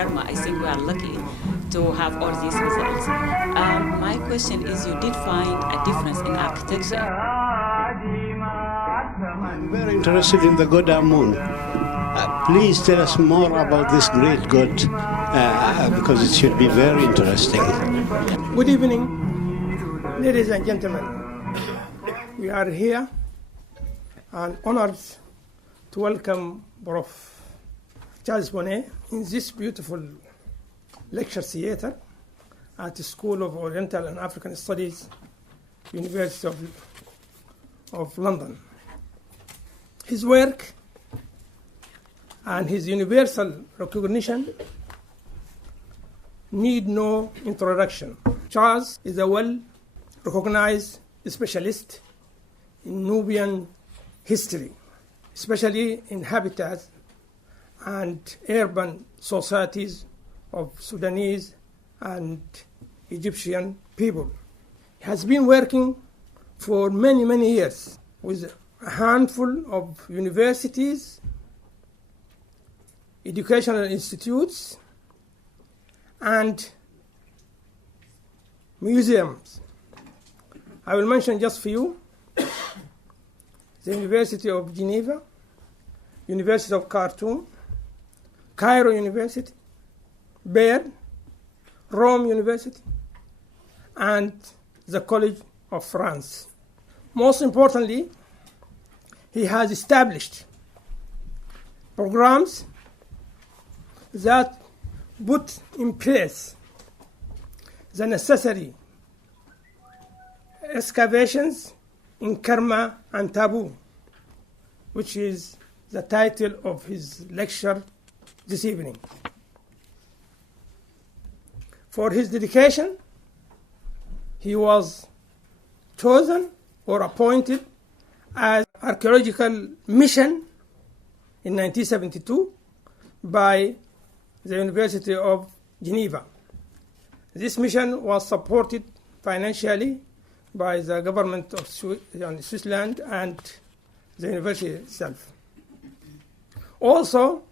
Kerma. I think we are lucky to have all these results. My question is, you did find a difference in architecture. I'm very interested in the god Amun. Please tell us more about this great god, because it should be very interesting. Good evening, ladies and gentlemen. We are here and honored to welcome Prof. Bonnet in this beautiful lecture theatre at the School of Oriental and African Studies, University of London. His work and his universal recognition need no introduction. Charles is a well-recognized specialist in Nubian history, especially in habitats and urban societies of Sudanese and Egyptian people. He has been working for many, many years with a handful of universities, educational institutes, and museums. I will mention just a few. The University of Geneva, University of Khartoum, Cairo University, Bern, Rome University, and the College of France. Most importantly, he has established programs that put in place the necessary excavations in Kerma and Tabu, which is the title of his lecture this evening. For his dedication, he was chosen or appointed as archaeological mission in 1972 by the University of Geneva. This mission was supported financially by the government of Switzerland and the university itself. Also,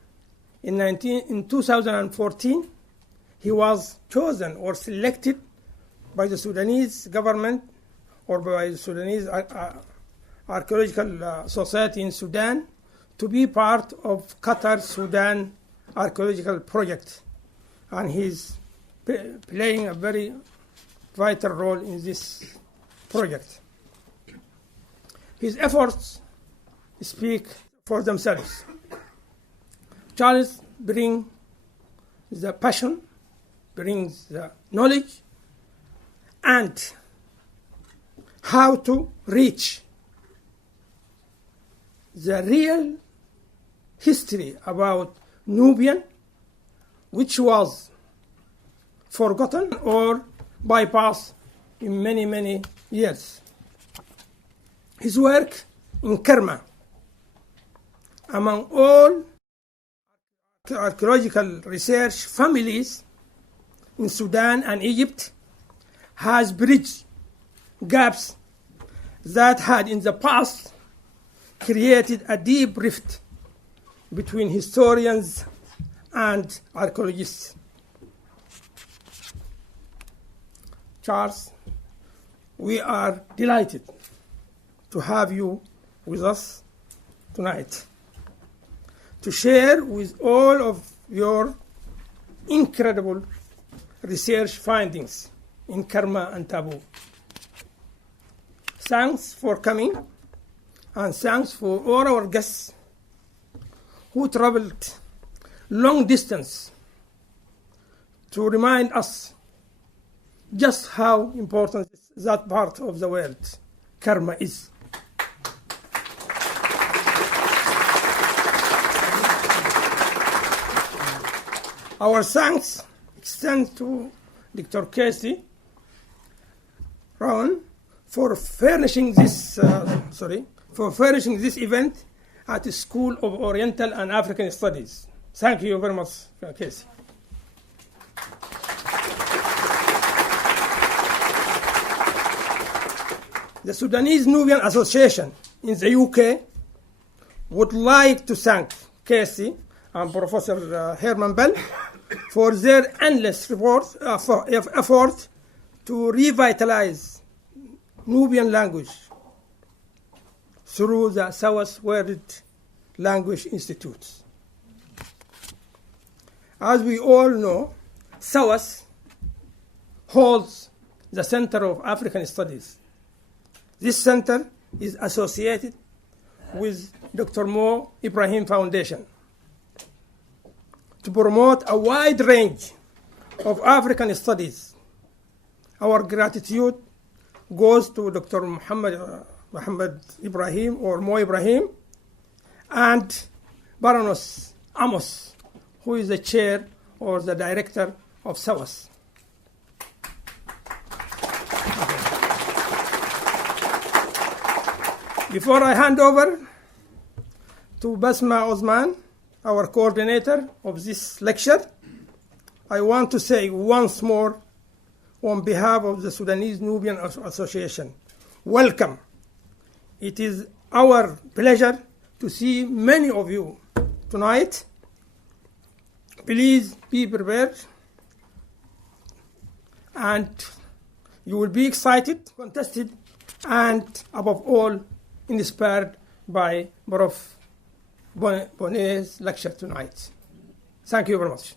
in 2014, he was chosen or selected by the Sudanese government or by the Sudanese Archaeological Society in Sudan to be part of Qatar-Sudan archaeological project. And he's playing a very vital role in this project. His efforts speak for themselves. Charles brings the passion, brings the knowledge, and how to reach the real history about Nubian, which was forgotten or bypassed in many, many years. His work in Kerma, among all archaeological research families in Sudan and Egypt, has bridged gaps that had in the past created a deep rift between historians and archaeologists. Charles, we are delighted to have you with us tonight to share with all of your incredible research findings in Kerma and Tabu. Thanks for coming, and thanks for all our guests who traveled long distance to remind us just how important that part of the world, Kerma, is. Our thanks extend to Dr. Casey Rowan for furnishing this event at the School of Oriental and African Studies. Thank you very much, Casey. The Sudanese Nubian Association in the UK would like to thank Casey and Professor Herman Bell for their endless effort to revitalize Nubian language through the SOAS World Language Institutes. As we all know, SOAS holds the Center of African Studies. This center is associated with Dr. Mo Ibrahim Foundation to promote a wide range of African studies. Our gratitude goes to Dr. Muhammad Ibrahim or Mo Ibrahim and Baroness Amos, who is the chair or the director of SOAS. Before I hand over to Basma Osman, our coordinator of this lecture, I want to say once more on behalf of the Sudanese Nubian Association, welcome. It is our pleasure to see many of you tonight. Please be prepared, and you will be excited, contested, and above all, inspired by Prof. Bonnet's lecture tonight. Thank you very much.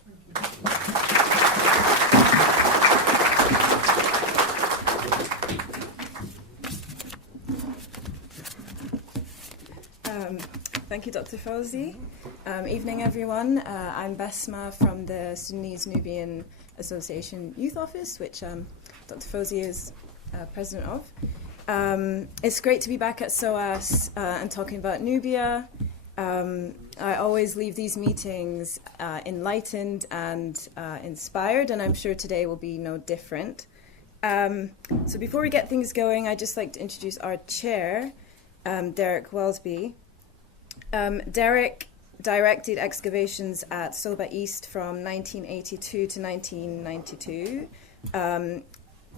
Thank you, Dr. Fawzi. Evening, everyone. I'm Basma from the Sudanese Nubian Association Youth Office, which Dr. Fawzi is president of. It's great to be back at SOAS and talking about Nubia. I always leave these meetings enlightened and inspired, and I'm sure today will be no different. So before we get things going, I'd just like to introduce our chair, Derek Wellesby. Derek directed excavations at Soba East from 1982 to 1992.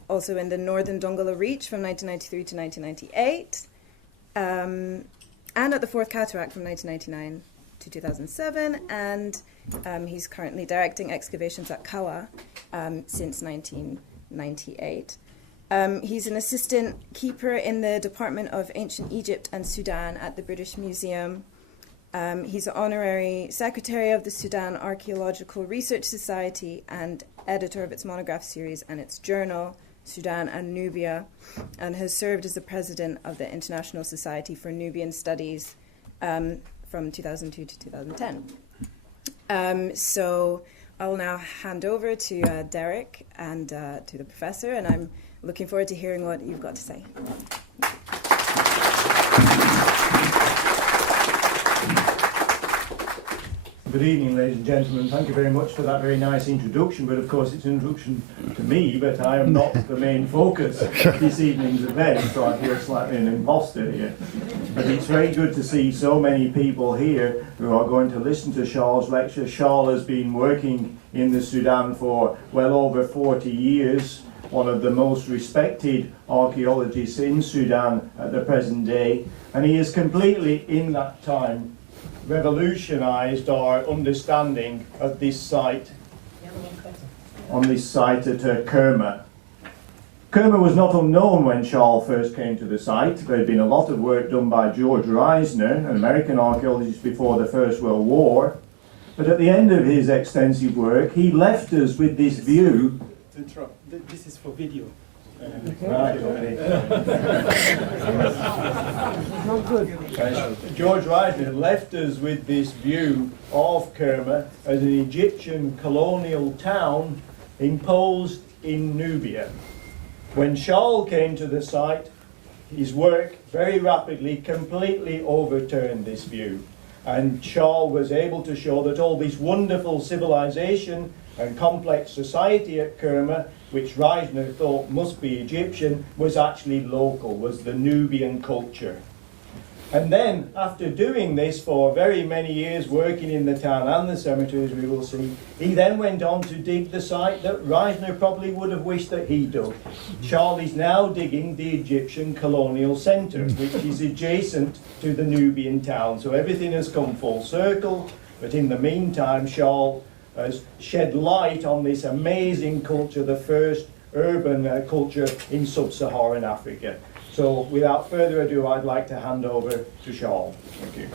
Also in the Northern Dongola Reach from 1993 to 1998, and at the Fourth Cataract from 1999 to 2007, and he's currently directing excavations at Kawa since 1998. He's an assistant keeper in the Department of Ancient Egypt and Sudan at the British Museum. He's an honorary secretary of the Sudan Archaeological Research Society and editor of its monograph series and its journal, Sudan and Nubia, and has served as the president of the International Society for Nubian Studies from 2002 to 2010. So I'll now hand over to Derek and to the professor, and I'm looking forward to hearing what you've got to say. Good evening, ladies and gentlemen. Thank you very much for that very nice introduction, but of course it's an introduction to me, but I am not the main focus of this evening's event, so I feel slightly an imposter here. But it's very good to see so many people here who are going to listen to Charles' lecture. Charles has been working in the Sudan for well over 40 years, one of the most respected archaeologists in Sudan at the present day, and he has completely, in that time, revolutionized our understanding of this site, on this site at Kerma. Kerma was not unknown when Charles first came to the site. There had been a lot of work done by George Reisner, an American archaeologist before the First World War, but at the end of his extensive work he left us with this view. This is for video. Right, okay. George Reisner left us with this view of Kerma as an Egyptian colonial town imposed in Nubia. When Charles came to the site, his work very rapidly completely overturned this view, and Charles was able to show that all this wonderful civilization and complex society at Kerma, which Reisner thought must be Egyptian, was actually local, was the Nubian culture. And then, after doing this for very many years, working in the town and the cemeteries, we will see, he then went on to dig the site that Reisner probably would have wished that he dug. Charlie's now digging the Egyptian colonial centre, which is adjacent to the Nubian town. So everything has come full circle, but in the meantime, Charles has shed light on this amazing culture, the first urban culture in sub-Saharan Africa. So without further ado, I'd like to hand over to Shārlī. Thank you.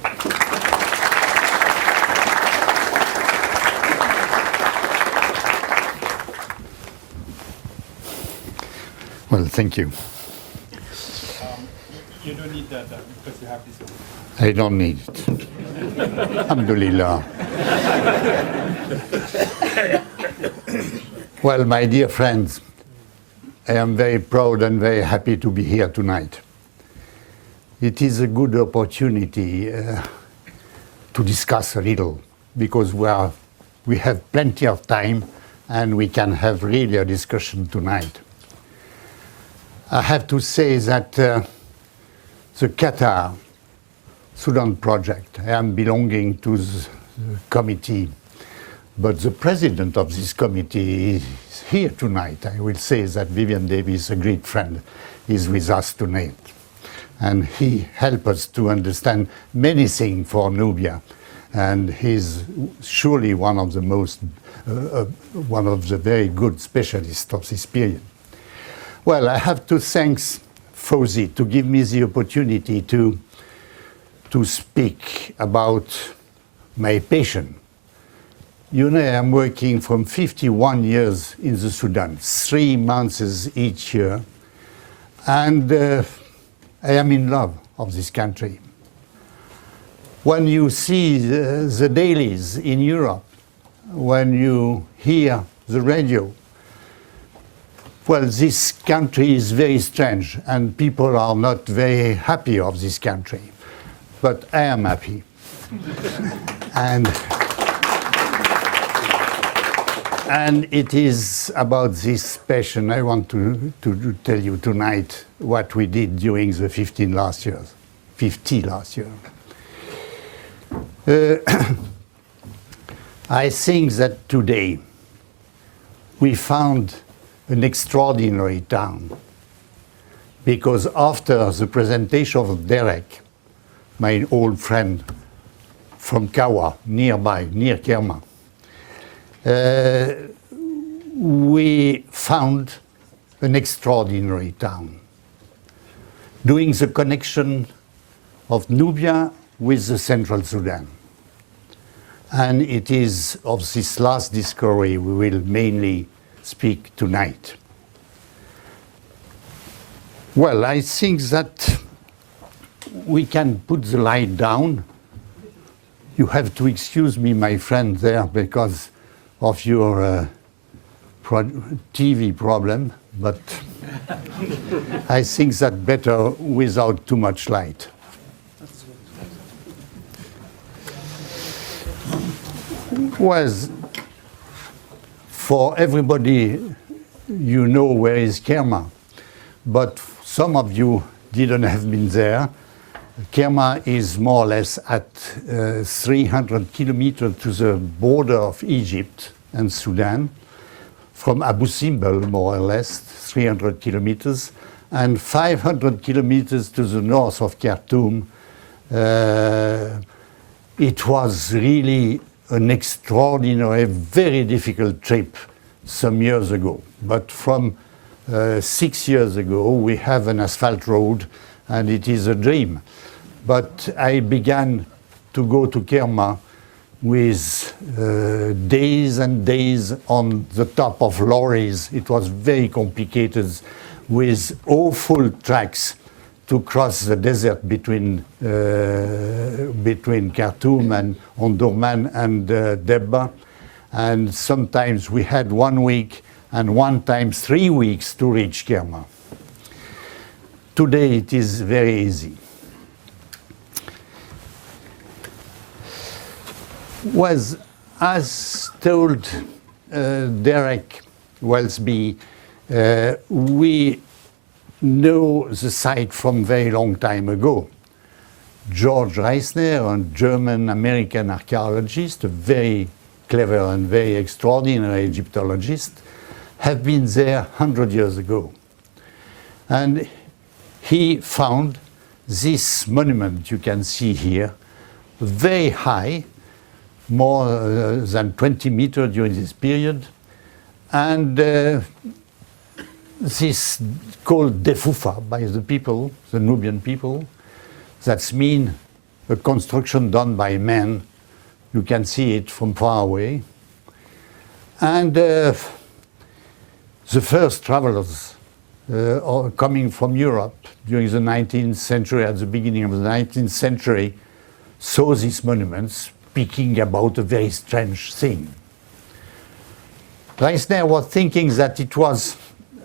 Well, thank you. You don't need that because you have this one. I don't need it. Alhamdulillah. Well, my dear friends, I am very proud and very happy to be here tonight. It is a good opportunity to discuss a little, because we have plenty of time and we can have really a discussion tonight. I have to say that the Qatar Sudan project, I am belonging to the committee, but the president of this committee is here tonight. I will say that Vivian Davis, a great friend, is with us tonight. And he helped us to understand many things for Nubia. And he's surely one of the one of the very good specialists of this period. Well, I have to thank Fawzi to give me the opportunity to speak about my passion. You know, I'm working from 51 years in the Sudan, 3 months each year, and I am in love of this country. When you see the dailies in Europe, when you hear the radio, well, this country is very strange, and people are not very happy of this country. But I am happy. And it is about this passion I want to tell you tonight what we did during the 50 last year. I think that today we found an extraordinary town, because after the presentation of Derek, my old friend from Kawa, nearby, near Kerma, we found an extraordinary town, doing the connection of Nubia with the Central Sudan. And it is of this last discovery we will mainly speak tonight. Well, I think that we can put the light down. You have to excuse me, my friend, there because of your TV problem, but I think that better without too much light. Was for everybody, you know where is Kerma, but some of you didn't have been there. Kerma is more or less at 300 kilometers to the border of Egypt and Sudan, from Abu Simbel, more or less, 300 kilometers, and 500 kilometers to the north of Khartoum. It was really an extraordinary, very difficult trip some years ago. But from 6 years ago, we have an asphalt road, and it is a dream. But I began to go to Kerma with days and days on the top of lorries. It was very complicated, with awful tracks to cross the desert between Khartoum and Omdurman and Debba. And sometimes we had 1 week and one time 3 weeks to reach Kerma. Today it is very easy. Was, as told Derek Wellesby, we know the site from very long time ago. George Reisner, a German-American archaeologist, a very clever and very extraordinary Egyptologist, have been there 100 years ago. And he found this monument you can see here, very high, more than 20 meters during this period. And this called defufa by the people, the Nubian people. That means a construction done by men. You can see it from far away. And the first travelers coming from Europe during the 19th century, at the beginning of the 19th century, saw these monuments speaking about a very strange thing. Reisner was thinking that it was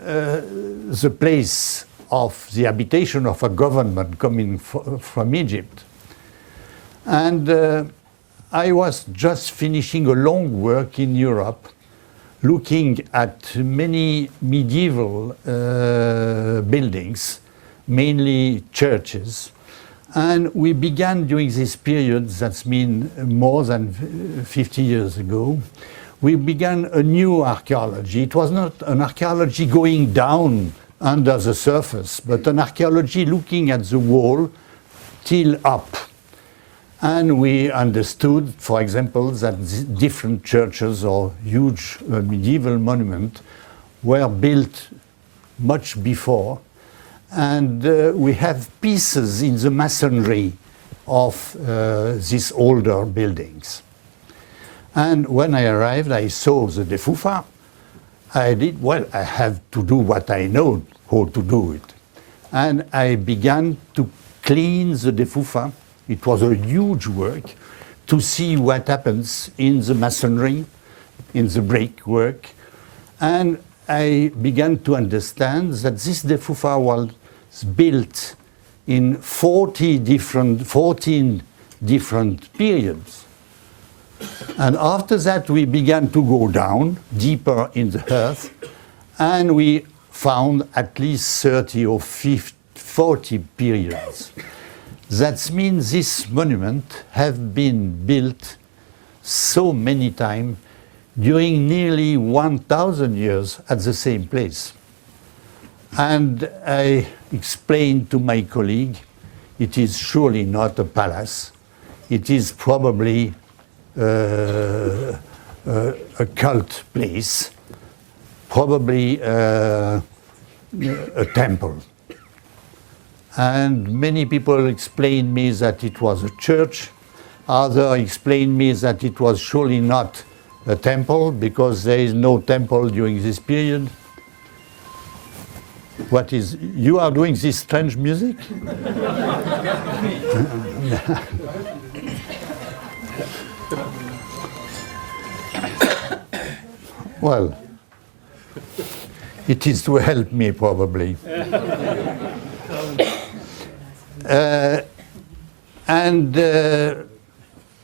the place of the habitation of a government coming from Egypt. And I was just finishing a long work in Europe, looking at many medieval buildings, mainly churches. And we began during this period, that's mean more than 50 years ago, we began a new archaeology. It was not an archaeology going down under the surface, but an archaeology looking at the wall till up. And we understood, for example, that different churches or huge medieval monuments were built much before. And we have pieces in the masonry of these older buildings. And when I arrived, I saw the defufa. I did, well, I have to do what I know how to do it. And I began to clean the defufa. It was a huge work to see what happens in the masonry, in the brickwork. And I began to understand that this defufa was built in 14 different periods. And after that, we began to go down deeper in the earth, and we found at least 30 or 40 periods. That means this monument have been built so many times during nearly 1,000 years at the same place. And I explained to my colleague, it is surely not a palace. It is probably a cult place, probably a temple. And many people explained me that it was a church. Others explained me that it was surely not a temple because there is no temple during this period. What is, you are doing this strange music? Well, it is to help me probably.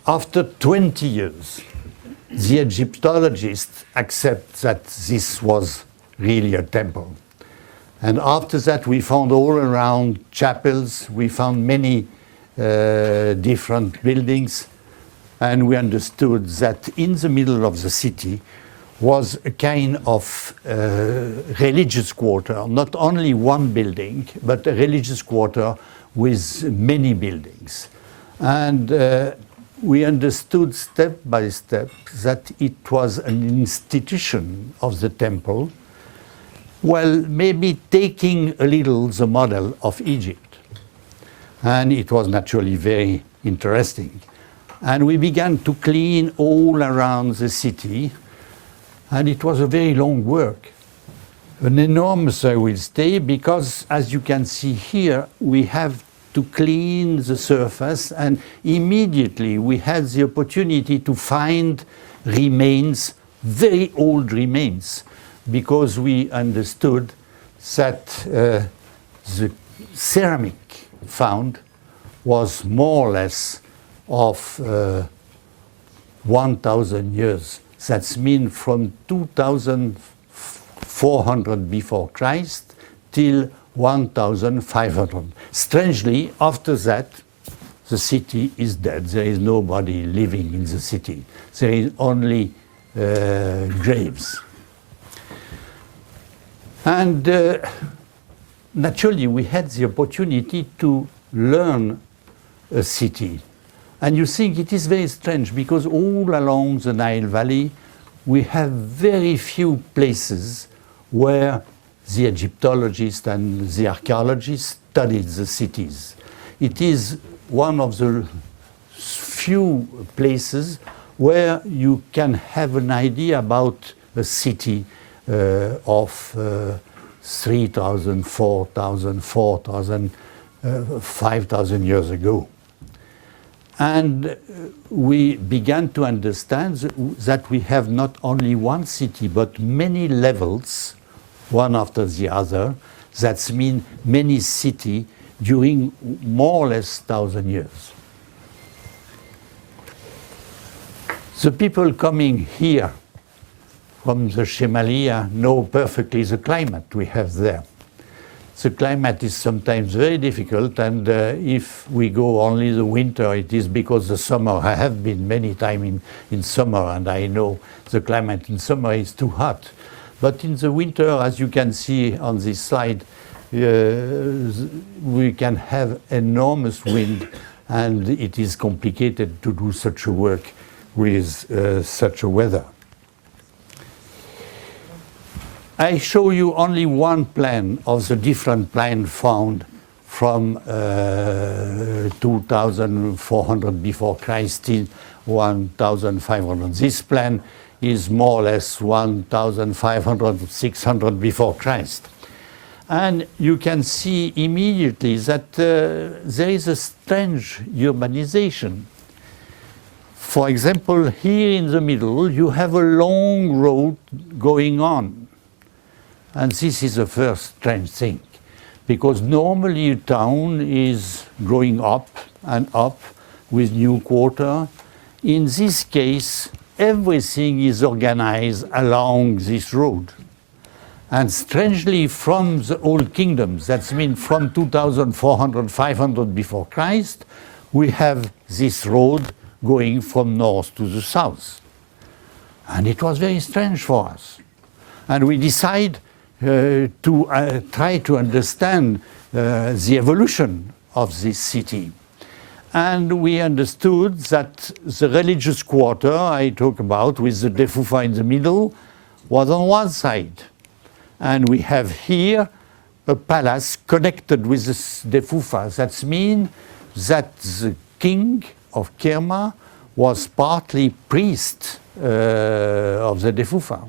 After 20 years, the Egyptologists accept that this was really a temple. And after that, we found all around chapels, we found many different buildings, and we understood that in the middle of the city was a kind of religious quarter, not only one building, but a religious quarter with many buildings. And we understood step by step that it was an institution of the temple, well, maybe taking a little the model of Egypt. And it was naturally very interesting. And we began to clean all around the city, and it was a very long work. An enormous, I will say, because as you can see here, we have to clean the surface, and immediately we had the opportunity to find remains, very old remains, because we understood that the ceramic found was more or less of 1,000 years. That means from 2,400 before Christ till 1,500. Strangely, after that, the city is dead. There is nobody living in the city. There is only graves. And naturally, we had the opportunity to learn a city. And you think it is very strange because all along the Nile Valley we have very few places where the Egyptologists and the archaeologists studied the cities. It is one of the few places where you can have an idea about a city of 3,000, 4,000, 4,000, 5,000 years ago. And we began to understand that we have not only one city, but many levels, one after the other. That means many cities during more or less 1,000 years. The people coming here from the Shemalia know perfectly the climate we have there. The climate is sometimes very difficult, and if we go only the winter, it is because the summer, I have been many times in summer, and I know the climate in summer is too hot. But in the winter, as you can see on this slide, we can have enormous wind, and it is complicated to do such a work with such a weather. I show you only one plan of the different plans found from 2,400 before Christ till 1,500. This plan is more or less 1,500, 600 before Christ. And you can see immediately that there is a strange urbanization. For example, here in the middle, you have a long road going on. And this is the first strange thing, because normally a town is growing up and up with new quarter. In this case, everything is organized along this road. And strangely, from the old kingdoms, that means from 2,400, 500 before Christ, we have this road going from north to the south. And it was very strange for us. And we decide to try to understand the evolution of this city. And we understood that the religious quarter I talk about, with the Defufa in the middle, was on one side. And we have here a palace connected with the Defufa. That means that the king of Kerma was partly priest of the Defufa.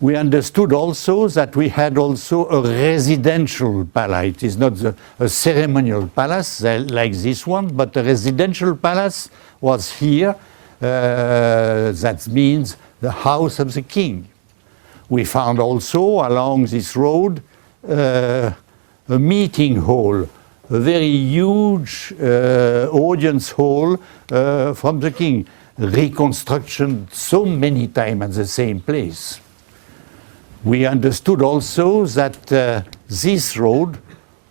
We understood also that we had also a residential palace. It is not a ceremonial palace like this one, but a residential palace was here. That means the house of the king. We found also along this road a meeting hall, a very huge audience hall from the king. Reconstruction so many times at the same place. We understood also that this road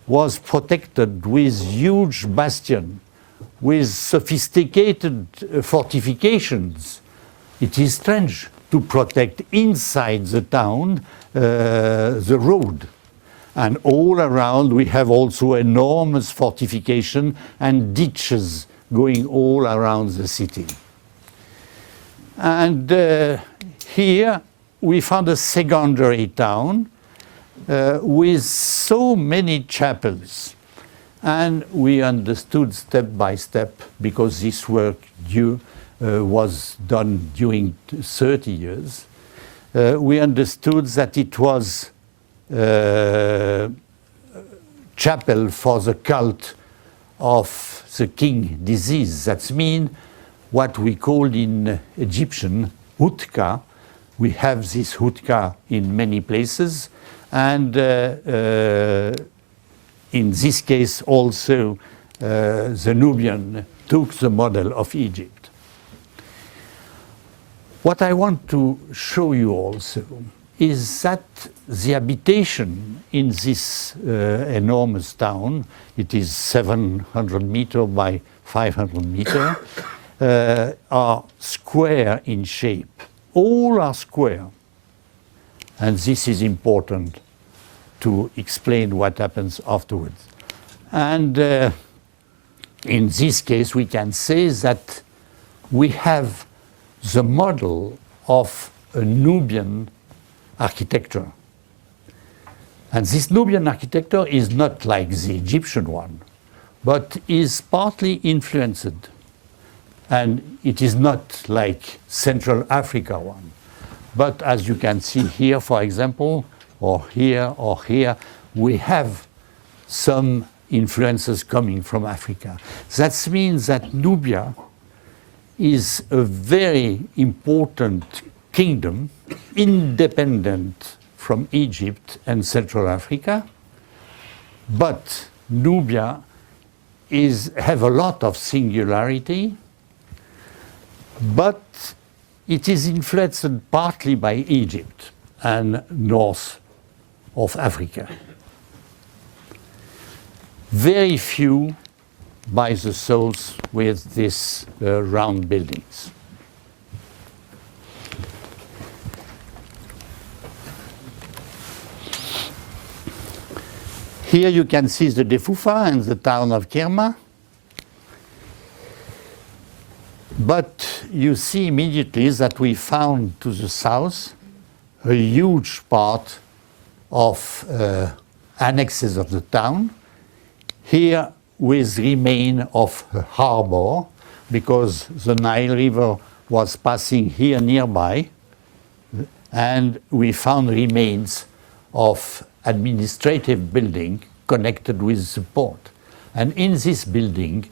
was protected with huge bastion, with sophisticated fortifications. It is strange to protect inside the town the road. And all around we have also enormous fortification and ditches going all around the city. And here we found a secondary town with so many chapels. And we understood step by step, because this work was done during 30 years, we understood that it was chapel for the cult of the king disease. That means what we call in Egyptian hutka. We have this hutka in many places, and in this case also the Nubian took the model of Egypt. What I want to show you also is that the habitation in this enormous town, it is 700 meters by 500 meters, are square in shape. All are square. And this is important to explain what happens afterwards. And in this case, we can say that we have the model of a Nubian architecture. And this Nubian architecture is not like the Egyptian one, but is partly influenced. And it is not like Central Africa one. But as you can see here, for example, or here, we have some influences coming from Africa. That means that Nubia is a very important kingdom, independent from Egypt and Central Africa, but Nubia have a lot of singularity, but it is influenced partly by Egypt and north of Africa. Very few by the south with these round buildings. Here you can see the Defufa and the town of Kerma. But you see immediately that we found to the south a huge part of annexes of the town. Here with remain of a harbor, because the Nile River was passing here nearby, and we found remains of administrative building connected with the port. And in this building,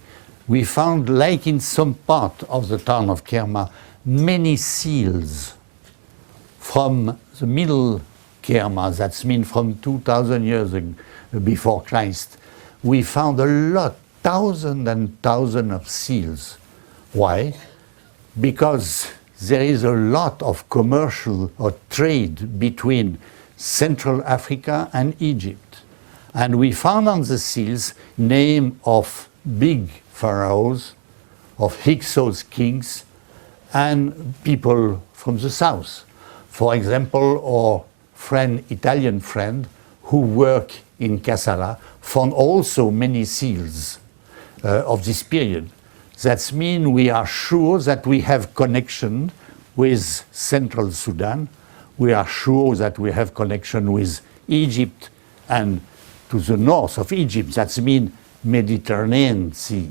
we found, like in some part of the town of Kerma, many seals from the middle Kerma, that's mean from 2,000 years before Christ. We found a lot, thousands and thousands of seals. Why? Because there is a lot of commercial or trade between Central Africa and Egypt. And we found on the seals name of big pharaohs, of Hyksos kings, and people from the south. For example, our Italian friend who worked in Kassala found also many seals of this period. That means we are sure that we have connection with Central Sudan. We are sure that we have connection with Egypt and to the north of Egypt. That means Mediterranean Sea.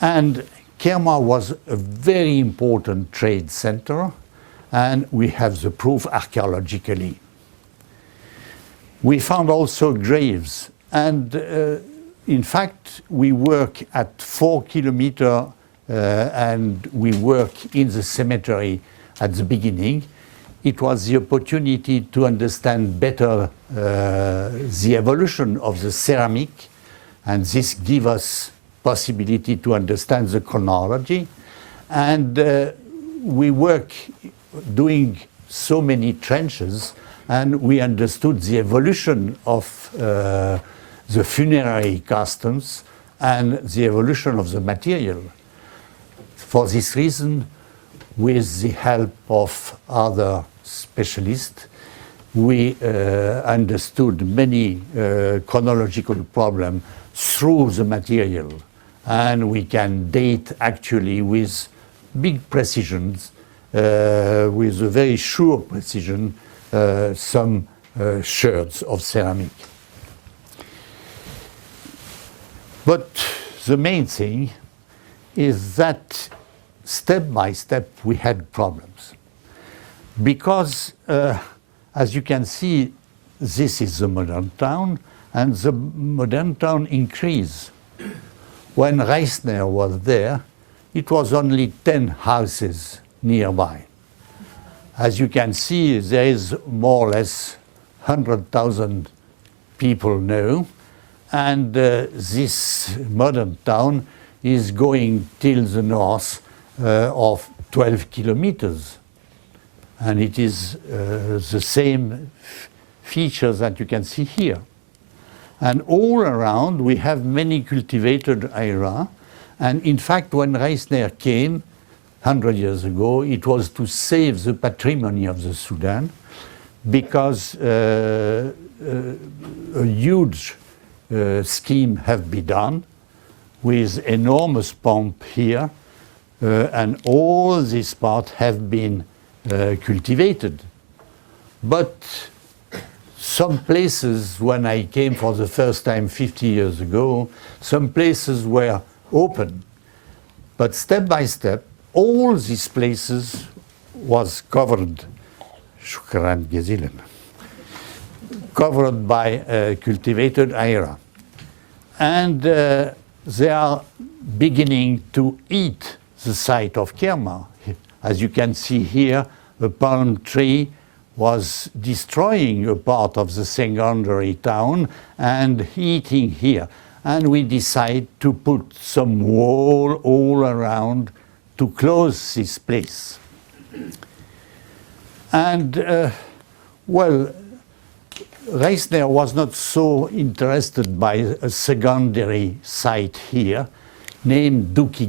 And Kerma was a very important trade center, and we have the proof archaeologically. We found also graves, and in fact, we work at 4 kilometers and we work in the cemetery at the beginning. It was the opportunity to understand better the evolution of the ceramic, and this gives us possibility to understand the chronology. And we work doing so many trenches, and we understood the evolution of the funerary customs and the evolution of the material. For this reason, with the help of other specialists, we understood many chronological problems through the material, and we can date actually with big precisions, with a very sure precision, some sherds of ceramic. But the main thing is that step by step we had problems. Because, as you can see, this is the modern town, and the modern town increased. When Reisner was there, it was only 10 houses nearby. As you can see, there is more or less 100,000 people now, and this modern town is going till the north of 12 kilometers. And it is the same features that you can see here. And all around we have many cultivated area. And in fact, when Reisner came 100 years ago, it was to save the patrimony of the Sudan, because a huge scheme have been done with enormous pomp here, and all these parts have been cultivated. But some places, when I came for the first time 50 years ago, some places were open. But step by step, all these places was covered, shukran jazilan, covered by cultivated area. And they are beginning to eat the site of Kerma. As you can see here, a palm tree was destroying a part of the secondary town and eating here. And we decided to put some wall all around to close this place. And, well, Reisner was not so interested by a secondary site here named Dukki.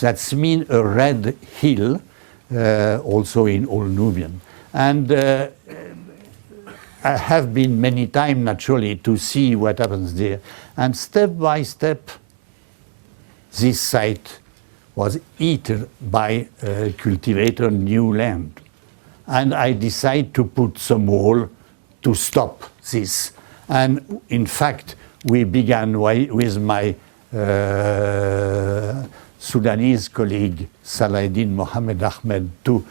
That means a red hill, also in Old Nubian. And I have been many times, naturally, to see what happens there. And step by step, this site was eaten by cultivated new land. And I decided to put some wall to stop this. And in fact, we began with my Sudanese colleague, Salahuddin Mohammed Ahmed, to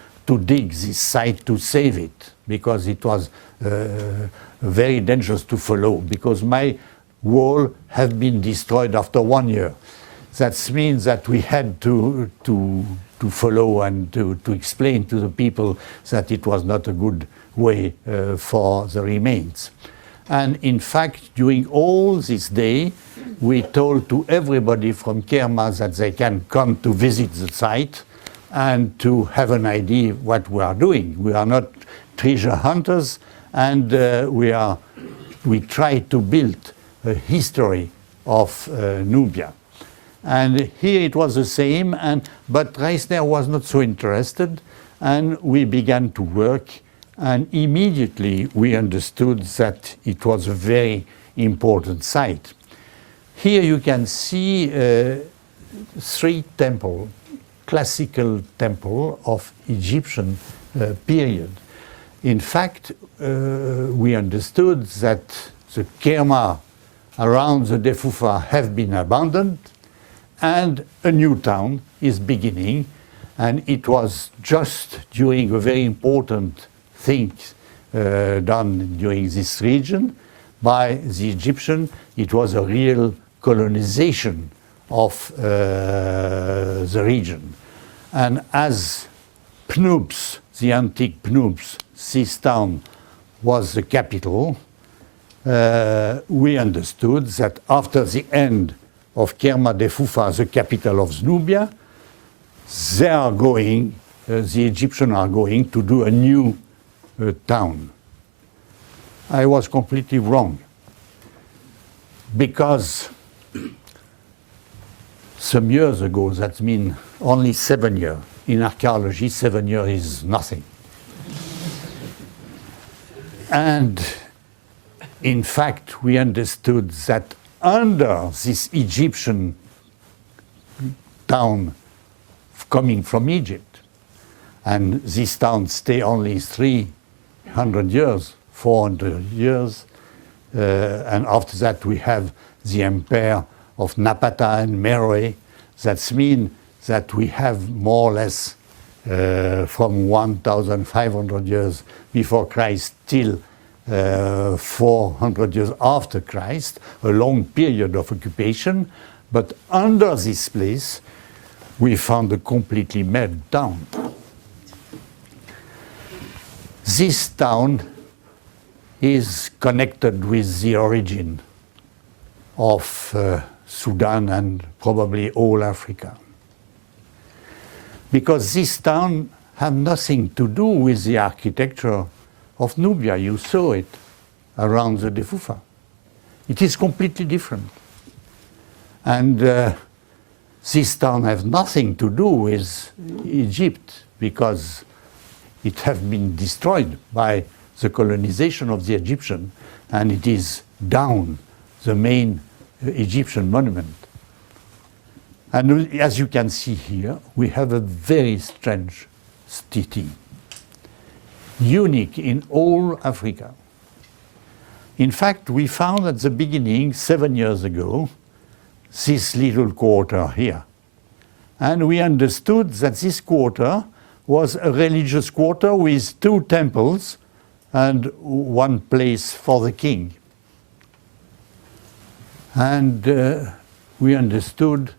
dig this site to save it, because it was very dangerous to follow, because my wall have been destroyed after 1 year. That means that we had to follow and to explain to the people that it was not a good way for the remains. And in fact, during all this day, we told to everybody from Kerma that they can come to visit the site and to have an idea what we are doing. We are not treasure hunters, and we try to build a history of Nubia. And here it was the same, but Reisner was not so interested, and we began to work, and immediately we understood that it was a very important site. Here you can see 3 temples, classical temple of Egyptian period. In fact, we understood that the Kerma around the Defufa have been abandoned, and a new town is beginning, and it was just during a very important thing done during this region by the Egyptian. It was a real colonization of the region. And as Pnubs, the antique Pnubs, this town was the capital, we understood that after the end of Kerma Defufa, the capital of Nubia, they are going, the Egyptians are going to do a new town. I was completely wrong, because some years ago, that means only 7 years. In archaeology, 7 years is nothing. And in fact, we understood that under this Egyptian town coming from Egypt, and this town stay only 300 years, 400 years, and after that we have the empire of Napata and Meroe. That means that we have more or less from 1,500 years before Christ till 400 years after Christ, a long period of occupation. But under this place, we found a completely mad town. This town is connected with the origin of Sudan and probably all Africa. Because this town had nothing to do with the architecture of Nubia. You saw it around the Defufa. It is completely different. And this town has nothing to do with Egypt, because it has been destroyed by the colonization of the Egyptian, and it is down the main Egyptian monument. And as you can see here, we have a very strange city, unique in all Africa. In fact, we found at the beginning, 7 years ago, this little quarter here. And we understood that this quarter was a religious quarter with 2 temples and 1 place for the king. And we understood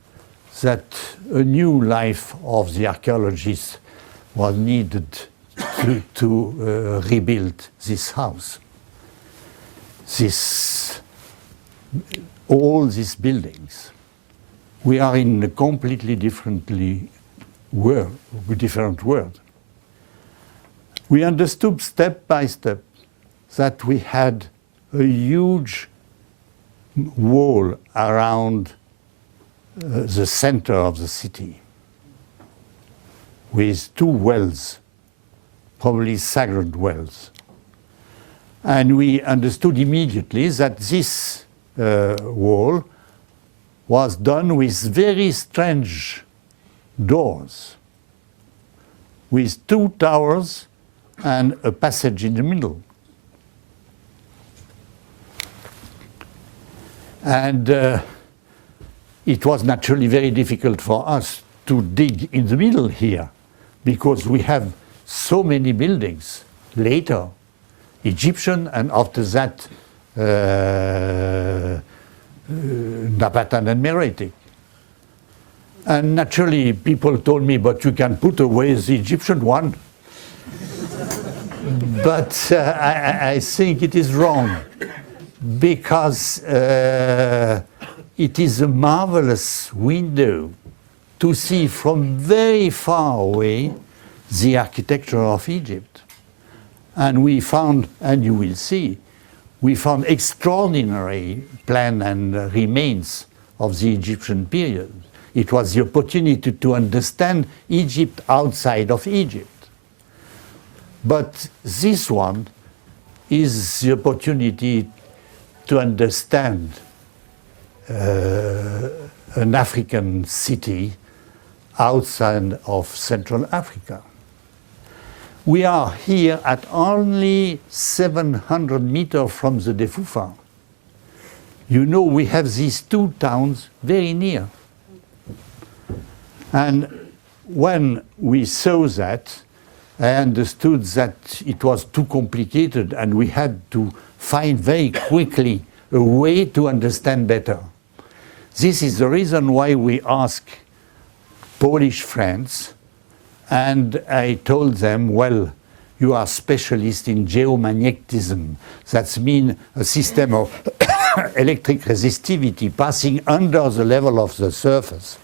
that a new life of the archaeologists was needed to rebuild this house. All these buildings. We are in a completely different world. We understood step by step that we had a huge wall around the center of the city with 2 wells, probably sacred wells. And we understood immediately that this wall was done with very strange doors, with 2 towers and a passage in the middle. And it was naturally very difficult for us to dig in the middle here, because we have so many buildings later, Egyptian, and after that Napatan and Meroitic. And naturally people told me, but you can put away the Egyptian one. But I think it is wrong, because it is a marvelous window to see from very far away the architecture of Egypt. And we found, and you will see, we found extraordinary plan and remains of the Egyptian period. It was the opportunity to understand Egypt outside of Egypt. But this one is the opportunity to understand an African city outside of Central Africa. We are here at only 700 meters from the Defufa. You know, we have these 2 towns very near. And when we saw that, I understood that it was too complicated and we had to find very quickly a way to understand better. This is the reason why we ask Polish friends, and I told them, well, you are specialists in geomagnetism. That means a system of electric resistivity passing under the level of the surface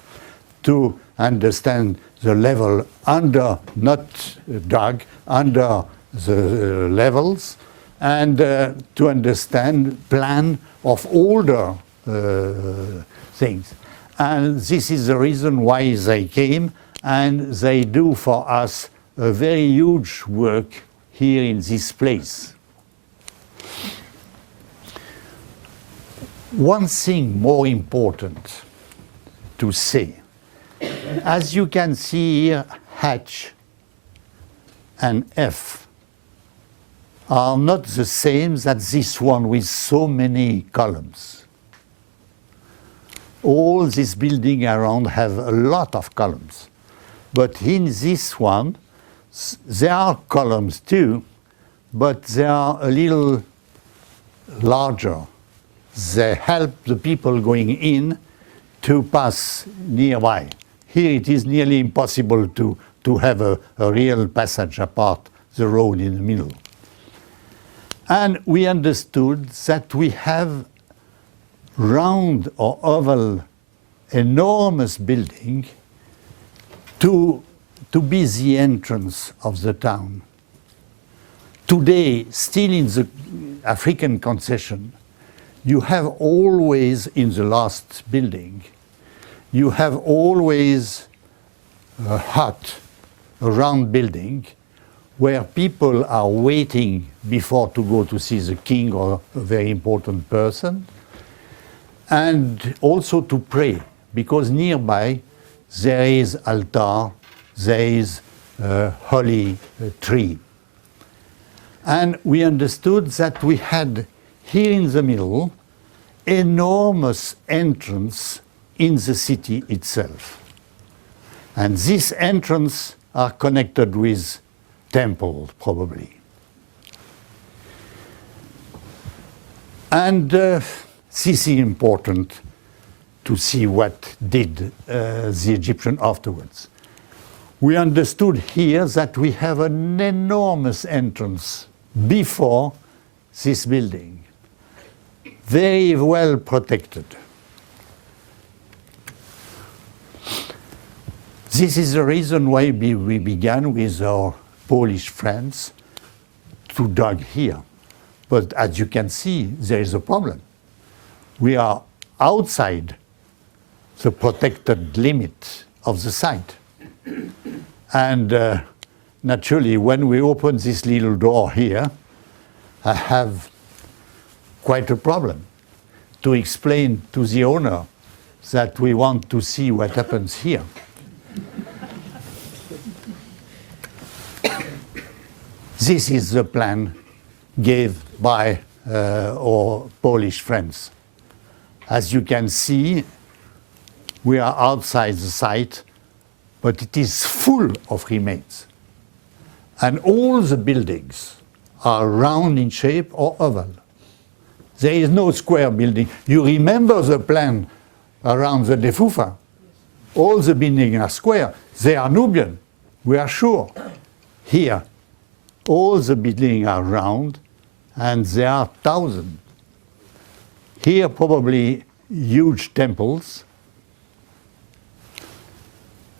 to understand the level under, not dug, under the levels, and to understand plan of older things. And this is the reason why they came, and they do for us a very huge work here in this place. One thing more important to say, as you can see here, H and F are not the same as this one with so many columns. All this building around have a lot of columns. But in this one, there are columns too, but they are a little larger. They help the people going in to pass nearby. Here it is nearly impossible to have a real passage apart the road in the middle. And we understood that we have round or oval enormous building to be the entrance of the town. Today, still in the African concession, you have always, in the last building, you have always a hut, a round building, where people are waiting before to go to see the king or a very important person, and also to pray, because nearby there is altar, there is a holy tree. And we understood that we had here in the middle enormous entrance in the city itself. And these entrances are connected with temples, probably. And this is important to see what did the Egyptian afterwards. We understood here that we have an enormous entrance before this building, very well protected. This is the reason why we began with our Polish friends to dig here. But as you can see, there is a problem. We are outside the protected limit of the site. And naturally, when we open this little door here, I have quite a problem to explain to the owner that we want to see what happens here. This is the plan given by our Polish friends. As you can see, we are outside the site, but it is full of remains. And all the buildings are round in shape or oval. There is no square building. You remember the plan around the Defufa? All the buildings are square. They are Nubian, we are sure. Here, all the buildings are round, and there are thousands. Here, probably huge temples.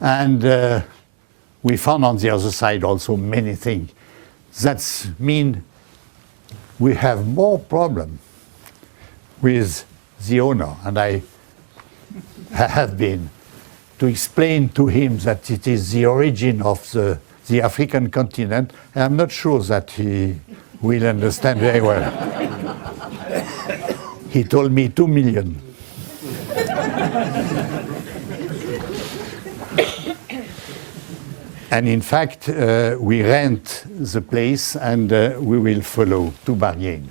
And we found on the other side also many things. That means we have more problem with the owner. And I have been to explain to him that it is the origin of the African continent. I'm not sure that he will understand very well. He told me 2 million. And in fact, we rent the place and we will follow to Barrière.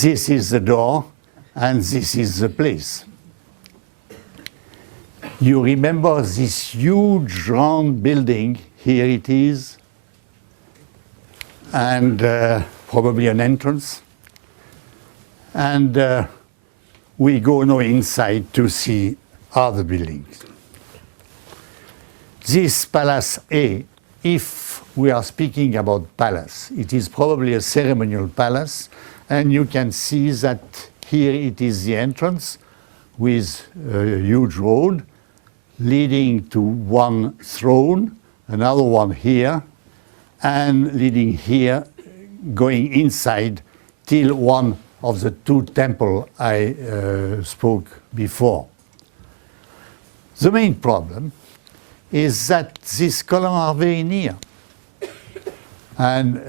This is the door and this is the place. You remember this huge round building? Here it is. And probably an entrance. And we go now inside to see other buildings. This Palace A, if we are speaking about palace, it is probably a ceremonial palace, and you can see that here it is the entrance with a huge road leading to one throne, another one here, and leading here, going inside till one of the 2 temples I spoke before. The main problem is that these columns are very near. And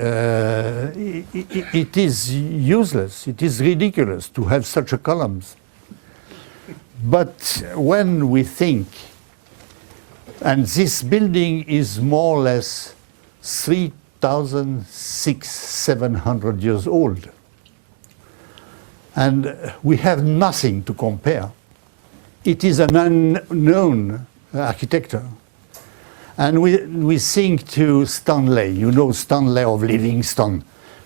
it is useless, it is ridiculous to have such a columns. But when we think, and this building is more or less 3,600–700 years old. And we have nothing to compare. It is an unknown architecture. And we think to Stanley, you know Stanley of Livingstone,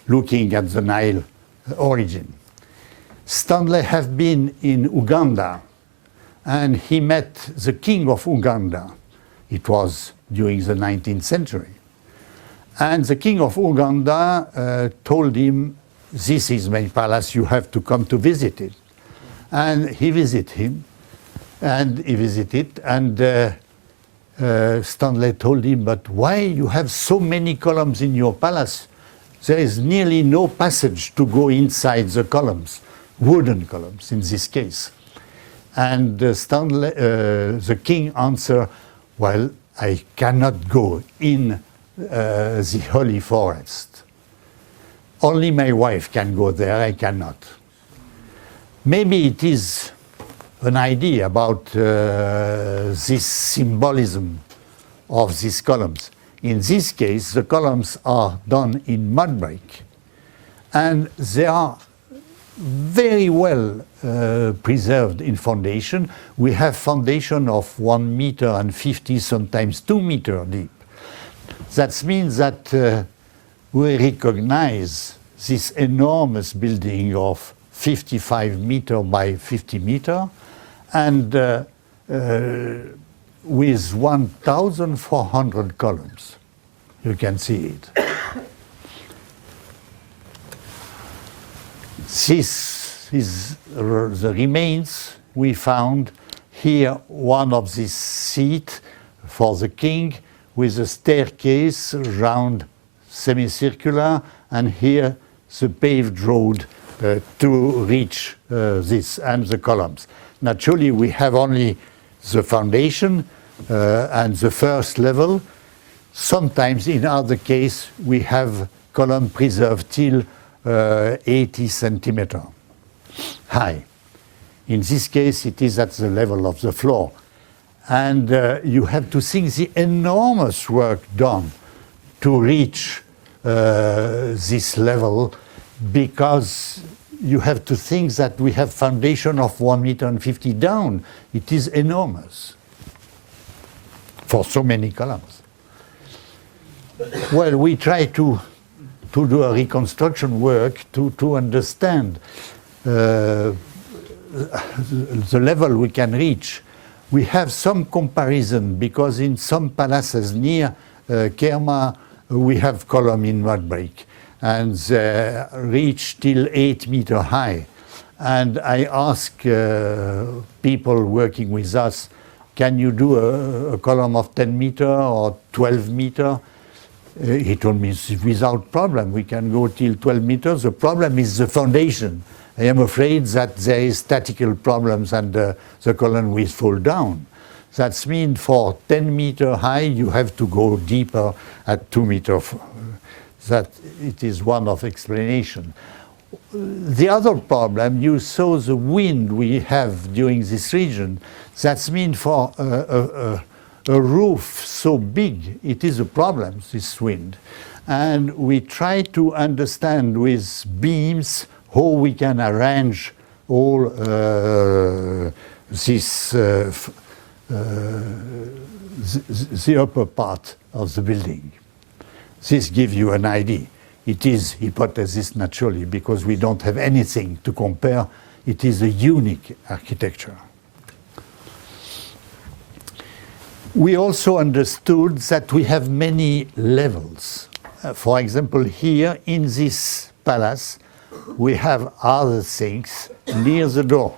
looking at the Nile origin. Stanley have been in Uganda, and he met the king of Uganda. It was during the 19th century. And the king of Uganda told him, this is my palace, you have to come to visit it. And he visited him, and he visited, and Stanley told him, but why you have so many columns in your palace? There is nearly no passage to go inside the columns, wooden columns in this case. And Stanley, the king answered, well, I cannot go in the holy forest. Only my wife can go there, I cannot. Maybe it is an idea about this symbolism of these columns. In this case, the columns are done in mud brick, and they are very well preserved in foundation. We have foundation of 1 meter and 50, sometimes 2 meters deep. That means that we recognize this enormous building of 55 meter by 50 meter, and with 1,400 columns. You can see it. This is the remains we found here. One of these seats for the king with a staircase round semicircular, and here the paved road to reach this and the columns. Naturally, we have only the foundation and the first level. Sometimes, in other case, we have column preserved till 80 centimeter high. In this case, it is at the level of the floor. And you have to think the enormous work done to reach this level, because you have to think that we have foundation of 1 meter and 50 down. It is enormous for so many columns. Well, we try to do a reconstruction work to understand the level we can reach. We have some comparison, because in some palaces near Kerma, we have column in mud brick, and they reach till 8 meter high. And I ask people working with us, can you do a column of 10 meter or 12 meter? He told me, without problem, we can go till 12 meters. The problem is the foundation. I am afraid that there is statical problems and the column will fall down. That means for 10 meter high, you have to go deeper at 2 meters. That it is one of explanation. The other problem, you saw the wind we have during this region. That means for a roof so big, it is a problem, this wind. And we try to understand with beams how we can arrange all the upper part of the building. This gives you an idea. It is hypothesis naturally, because we don't have anything to compare. It is a unique architecture. We also understood that we have many levels. For example, here in this palace, we have other things near the door.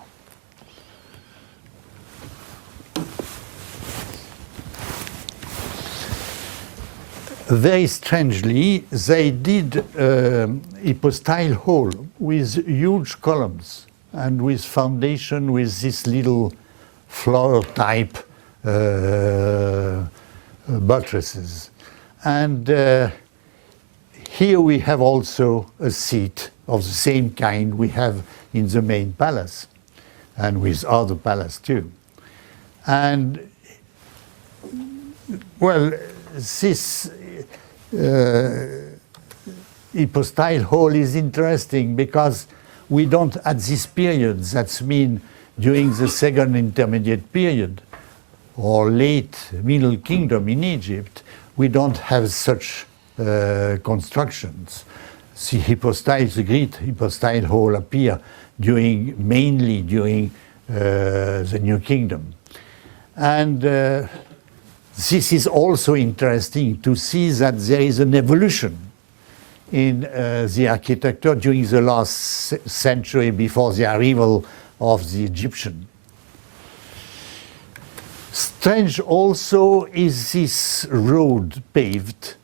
Very strangely, they did a hypostyle hall with huge columns and with foundation with this little floor type buttresses. And here we have also a seat of the same kind we have in the main palace, and with other palace too. And well, this hypostyle hall is interesting because we don't, at this period, that's mean during the second intermediate period or late Middle Kingdom in Egypt, we don't have such constructions. The hypostyle, the great hypostyle hall appear mainly during the New Kingdom. And this is also interesting to see that there is an evolution in the architecture during the last century before the arrival of the Egyptian. Strange also is this road paved,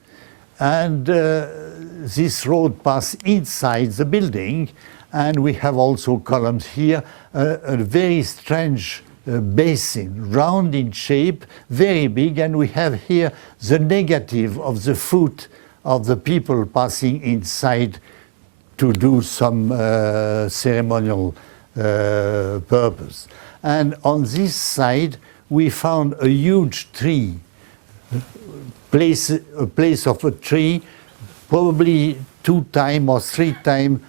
and this road passes inside the building, and we have also columns here, a very strange basin, round in shape, very big, and we have here the negative of the foot of the people passing inside to do some ceremonial purpose. And on this side, we found a huge tree, a place of a tree, probably 2 times or 3 times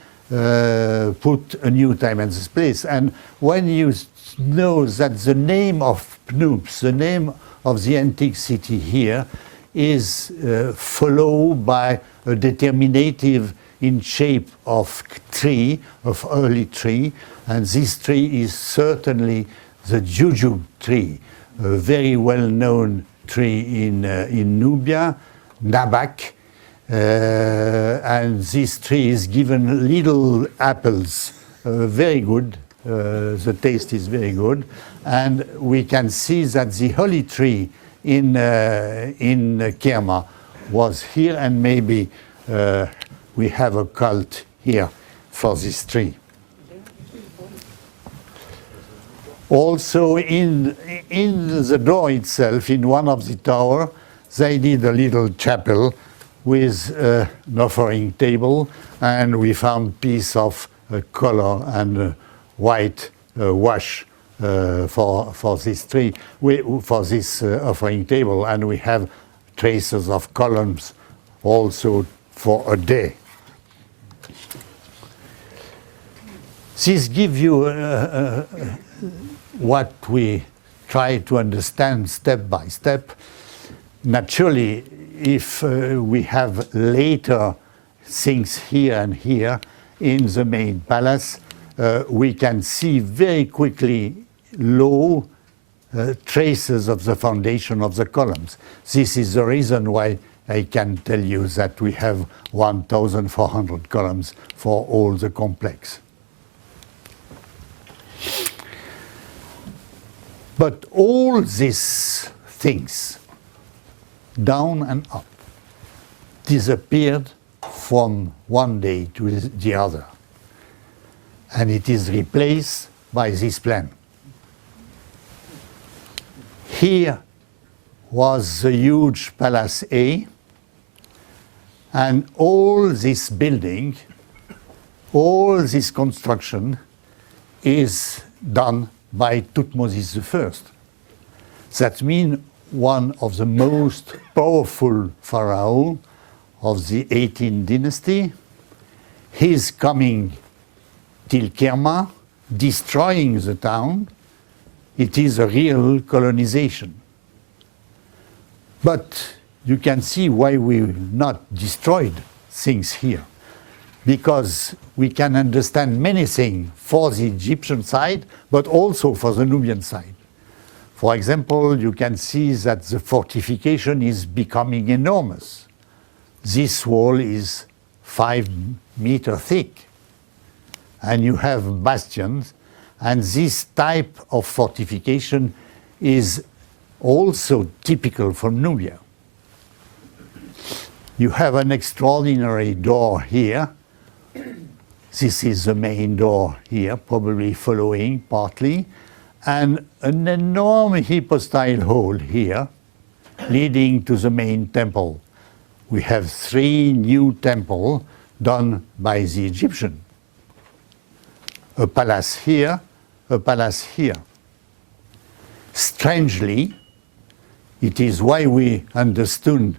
put a new time in this place. And when you know that the name of Pnoops, the name of the antique city here, is followed by a determinative in shape of tree, of early tree, and this tree is certainly the jujube tree, a very well-known tree in Nubia, Nabak, and this tree is given little apples, very good, the taste is very good, and we can see that the holy tree in Kerma was here, and maybe we have a cult here for this tree. Also in the door itself, in one of the tower, they did a little chapel with an offering table, and we found piece of color and white wash for this tree, for this offering table, and we have traces of columns also for a day. This gives you what we try to understand step by step. Naturally, if we have later things here and here in the main palace, we can see very quickly low traces of the foundation of the columns. This is the reason why I can tell you that we have 1,400 columns for all the complex. But all these things, down and up, disappeared from one day to the other. And it is replaced by this plan. Here was the huge Palace A, and all this building, all this construction is done by Thutmose I. That means one of the most powerful pharaoh of the 18th dynasty. He's coming till Kerma, destroying the town. It is a real colonization. But you can see why we not destroyed things here. Because we can understand many things for the Egyptian side, but also for the Nubian side. For example, you can see that the fortification is becoming enormous. This wall is 5 meters thick, and you have bastions, and this type of fortification is also typical from Nubia. You have an extraordinary door here. This is the main door here, probably following partly, and an enormous hypostyle hall here leading to the main temple. We have 3 new temples done by the Egyptian. A palace here, a palace here. Strangely, it is why we understood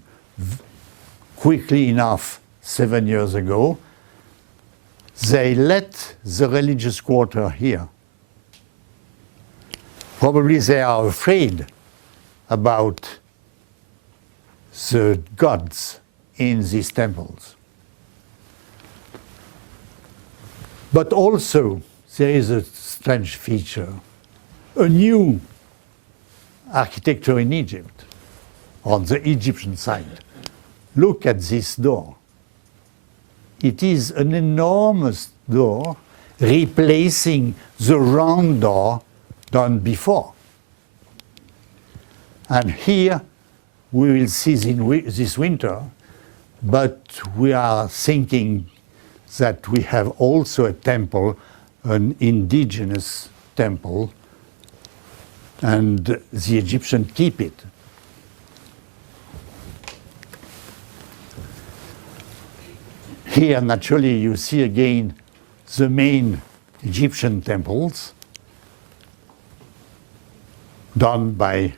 quickly enough 7 years ago, they let the religious quarter here. Probably they are afraid about the gods in these temples. But also there is a strange feature, a new architecture in Egypt, on the Egyptian side. Look at this door. It is an enormous door replacing the round door done before. And here we will see this winter, but we are thinking that we have also a temple, an indigenous temple, and the Egyptians keep it. Here, naturally, you see again the main Egyptian temples. done by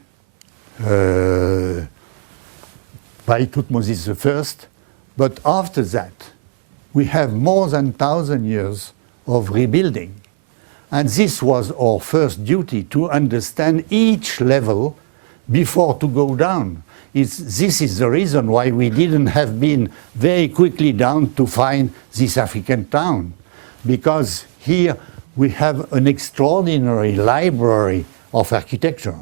Thutmose I. But after that, we have more than 1,000 years of rebuilding. And this was our first duty, to understand each level before to go down. This is the reason why we didn't have been very quickly down to find this African town. Because here we have an extraordinary library of architecture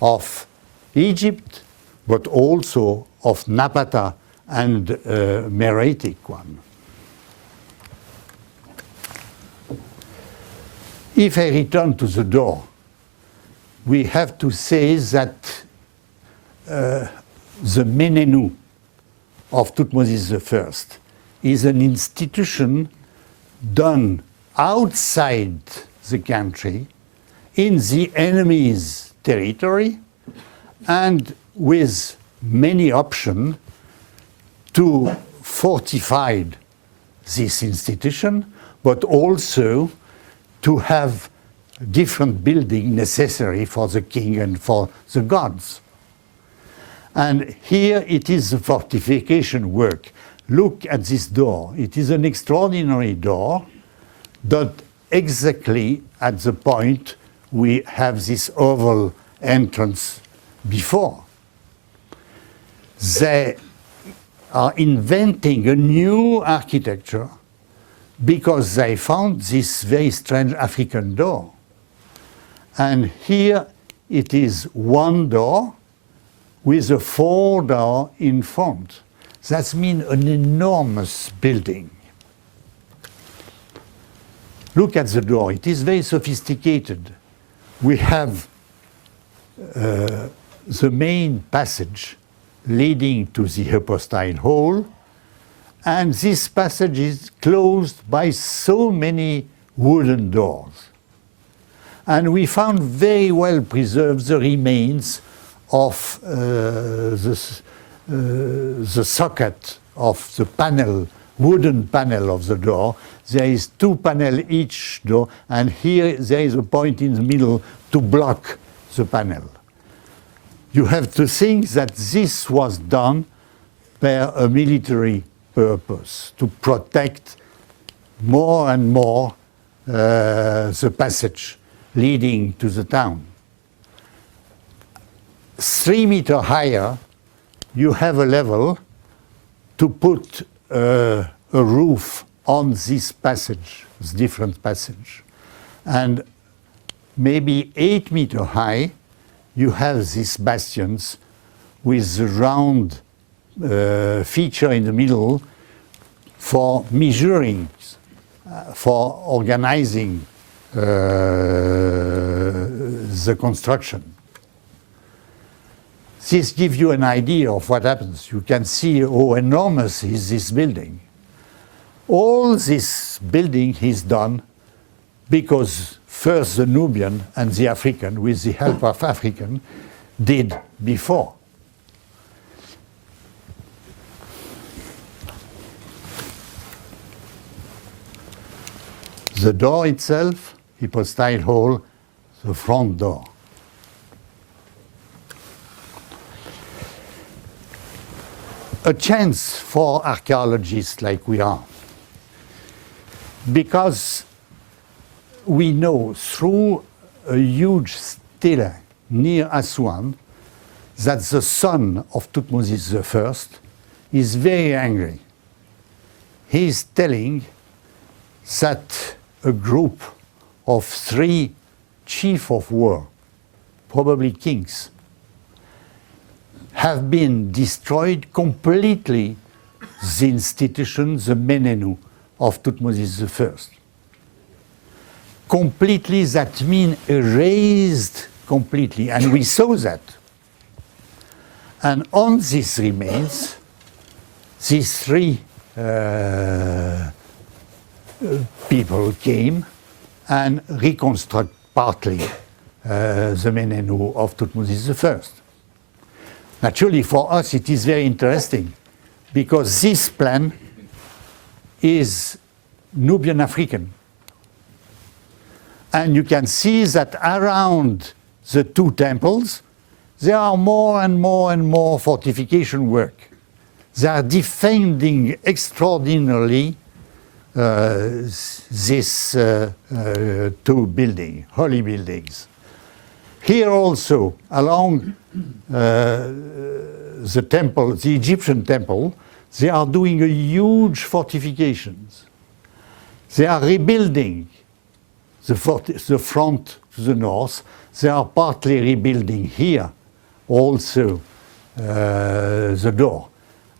of Egypt, but also of Napata and Meroitic one. If I return to the door, we have to say that the Menenu of Thutmose I is an institution done outside the country, in the enemy's territory, and with many options to fortify this institution, but also to have different buildings necessary for the king and for the gods. And here it is the fortification work. Look at this door. It is an extraordinary door that exactly at the point we have this oval entrance before. They are inventing a new architecture because they found this very strange African door. And here it is one door with a 4-door in front. That means an enormous building. Look at the door. It is very sophisticated. We have the main passage leading to the hypostyle hall, and this passage is closed by so many wooden doors. And we found very well preserved the remains of the socket of the panel, wooden panel of the door. There is 2 panels each door, and here there is a point in the middle to block the panel. You have to think that this was done per a military purpose, to protect more and more the passage leading to the town. 3 meters higher, you have a level to put a roof on this passage, this different passage. And maybe 8 meters high, you have these bastions with the round feature in the middle for measuring, for organizing the construction. This gives you an idea of what happens. You can see how enormous is this building. All this building is done because first the Nubian and the African, with the help of African, did before. The door itself, hypostyle hall, the front door. A chance for archaeologists like we are, because we know through a huge stele near Aswan that the son of Thutmose I is very angry. He is telling that a group of 3 chiefs of war, probably kings, have been destroyed completely the institution, the Menenu of Thutmose I. Completely, that means erased completely, and we saw that. And on these remains, these 3 people came and reconstruct partly the Menenu of Thutmose I. Naturally, for us, it is very interesting because this plan is Nubian African. And you can see that around the two temples, there are more and more and more fortification work. They are defending extraordinarily these two buildings, holy buildings. Here also, along the temple, the Egyptian temple, they are doing a huge fortifications. They are rebuilding the front to the north. They are partly rebuilding here also the door.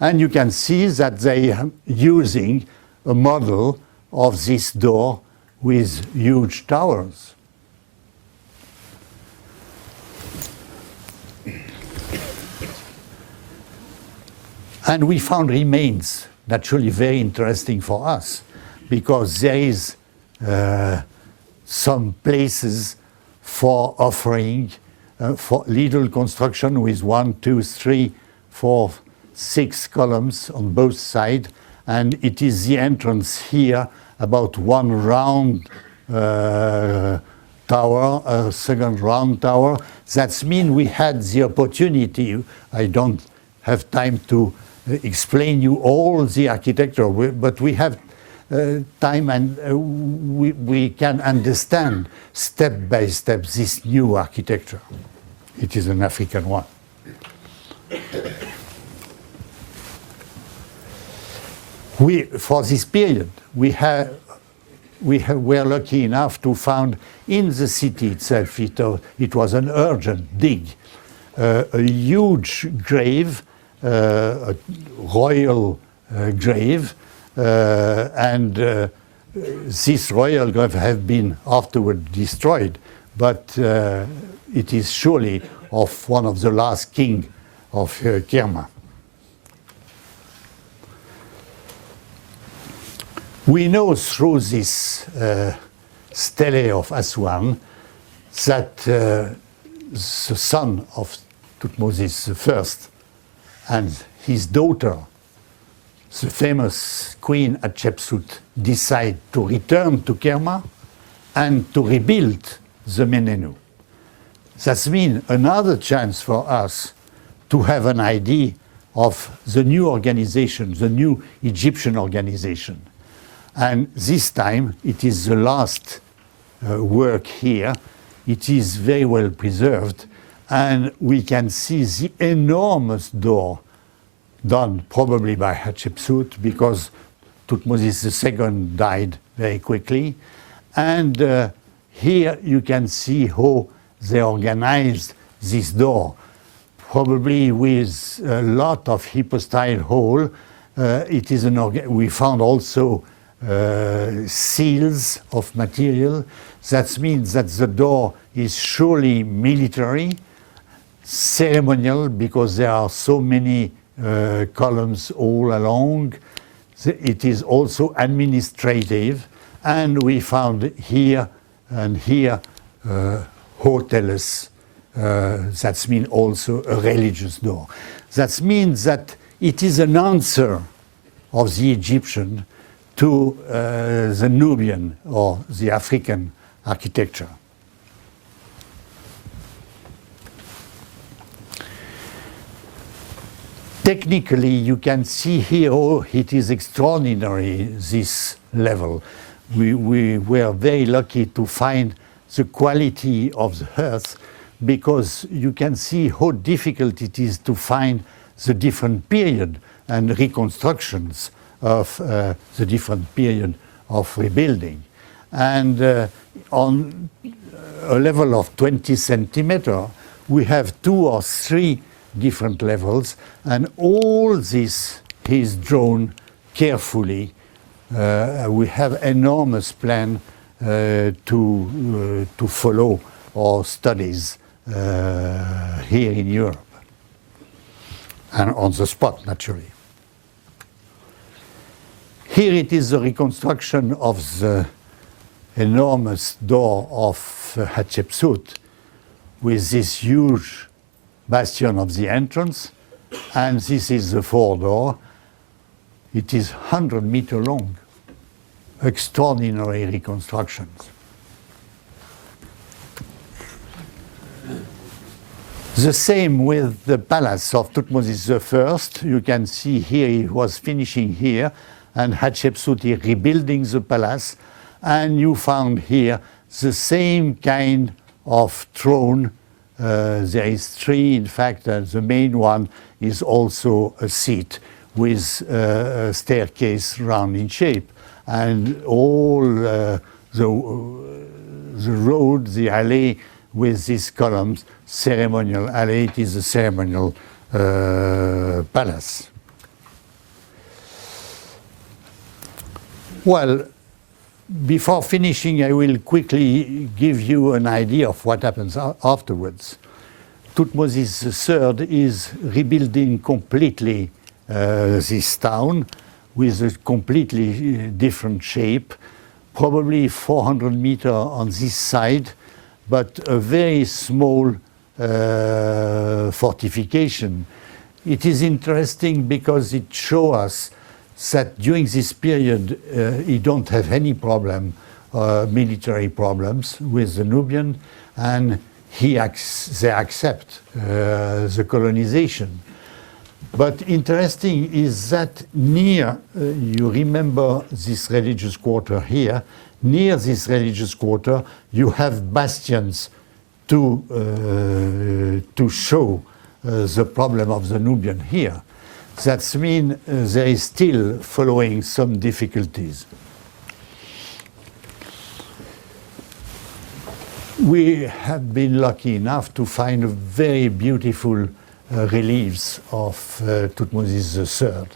And you can see that they are using a model of this door with huge towers. And we found remains naturally very interesting for us, because there is some places for offering for little construction with 1, 2, 3, 4, 6 columns on both sides, and it is the entrance here, about one round tower, a second round tower. That means we had the opportunity. I don't have time to explain you all the architecture, but we have time, and we can understand step by step this new architecture. It is an African one. For this period, we were lucky enough to find in the city itself, it was an urgent dig, a huge grave, a royal grave, and this royal grave have been afterward destroyed, but it is surely of one of the last king of Kerma. We know through this stele of Aswan that the son of Thutmose I and his daughter, the famous Queen Hatshepsut, decide to return to Kerma and to rebuild the Menenu. That means another chance for us to have an idea of the new organization, the new Egyptian organization. And this time, it is the last work here. It is very well preserved, and we can see the enormous door done probably by Hatshepsut, because Thutmose II died very quickly. And here you can see how they organized this door, probably with a lot of hypostyle hole. It is we found also seals of material. That means that the door is surely military, ceremonial, because there are so many columns all along. It is also administrative, and we found here and here hotels. That means also a religious door. That means that it is an answer of the Egyptian to the Nubian or the African architecture. Technically, you can see here, it is extraordinary, this level. We were very lucky to find the quality of the earth, because you can see how difficult it is to find the different period and reconstructions of the different period of rebuilding. And on a level of 20 centimeters, we have 2 or 3 different levels, and all this is drawn carefully. We have enormous plan to follow our studies here in Europe, and on the spot, naturally. Here it is the reconstruction of the enormous door of Hatshepsut, with this huge bastion of the entrance, and this is the foredoor. It is 100 meters long. Extraordinary reconstructions. The same with the palace of Thutmose I. You can see here he was finishing here, and Hatshepsut rebuilding the palace, and you found here the same kind of throne. There is three, in fact, the main one is also a seat with a staircase round in shape, and all the road, the alley with these columns, ceremonial alley, it is a ceremonial palace. Well, before finishing, I will quickly give you an idea of what happens afterwards. Thutmose III is rebuilding completely this town with a completely different shape, probably 400 meters on this side, but a very small fortification. It is interesting because it shows us that during this period he don't have any problem, military problems with the Nubian, and they accept the colonization. But interesting is that near, you remember this religious quarter here, near this religious quarter you have bastions to show the problem of the Nubian here. That means there is still following some difficulties. We have been lucky enough to find a very beautiful reliefs of Thutmose III.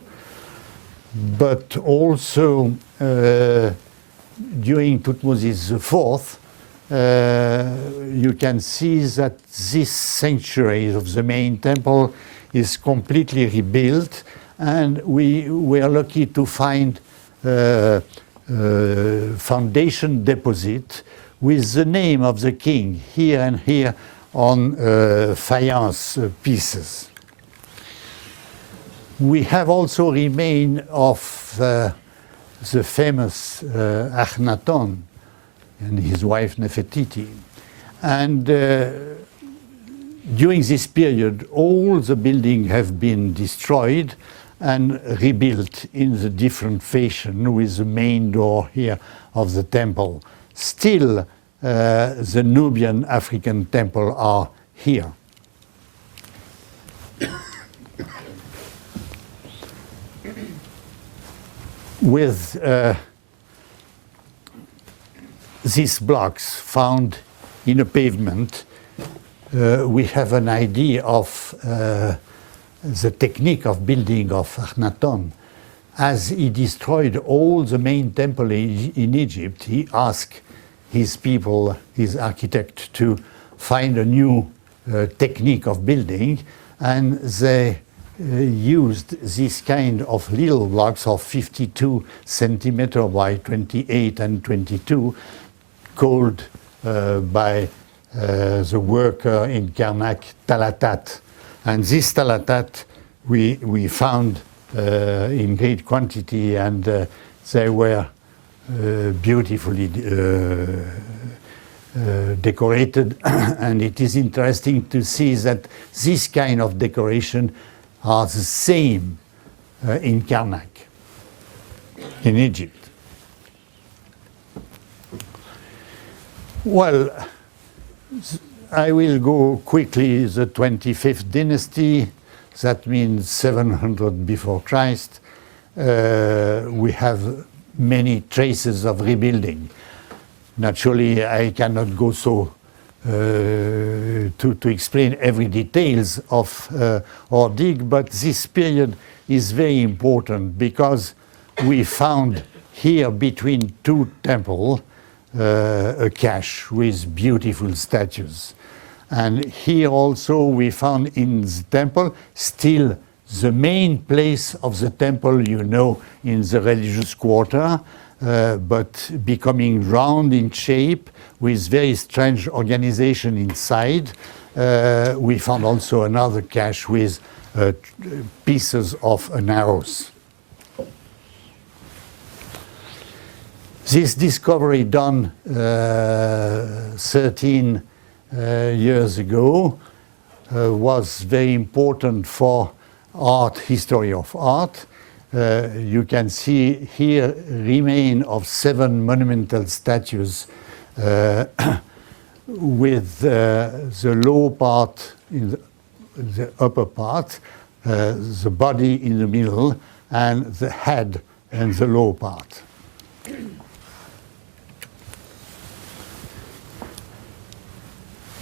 But also during Thutmose IV, you can see that this sanctuary of the main temple is completely rebuilt, and we were lucky to find foundation deposit with the name of the king here and here on faience pieces. We have also remain of the famous Akhenaton and his wife Nefertiti. And during this period, all the buildings have been destroyed and rebuilt in the different fashion with the main door here of the temple. Still, the Nubian African temple are here. With these blocks found in a pavement, we have an idea of the technique of building of Akhenaton. As he destroyed all the main temple in Egypt, he asked his people, his architect, to find a new technique of building, and they used this kind of little blocks of 52 centimeter by 28 and 22, called by the worker in Kerma talatat. And this talatat we found in great quantity, and they were beautifully decorated. And it is interesting to see that this kind of decoration are the same in Karnak, in Egypt. Well, I will go quickly. The 25th dynasty, that means 700 before Christ. We have many traces of rebuilding. Naturally, I cannot go so to explain every details of our dig, but this period is very important because we found here between two temples a cache with beautiful statues. And here also we found in the temple still the main place of the temple, you know, in the religious quarter, but becoming round in shape with very strange organization inside. We found also another cache with pieces of an arrows. This discovery done 13 years ago was very important for art, history of art. You can see here remain of 7 monumental statues with the low part in the upper part, the body in the middle, and the head in the low part.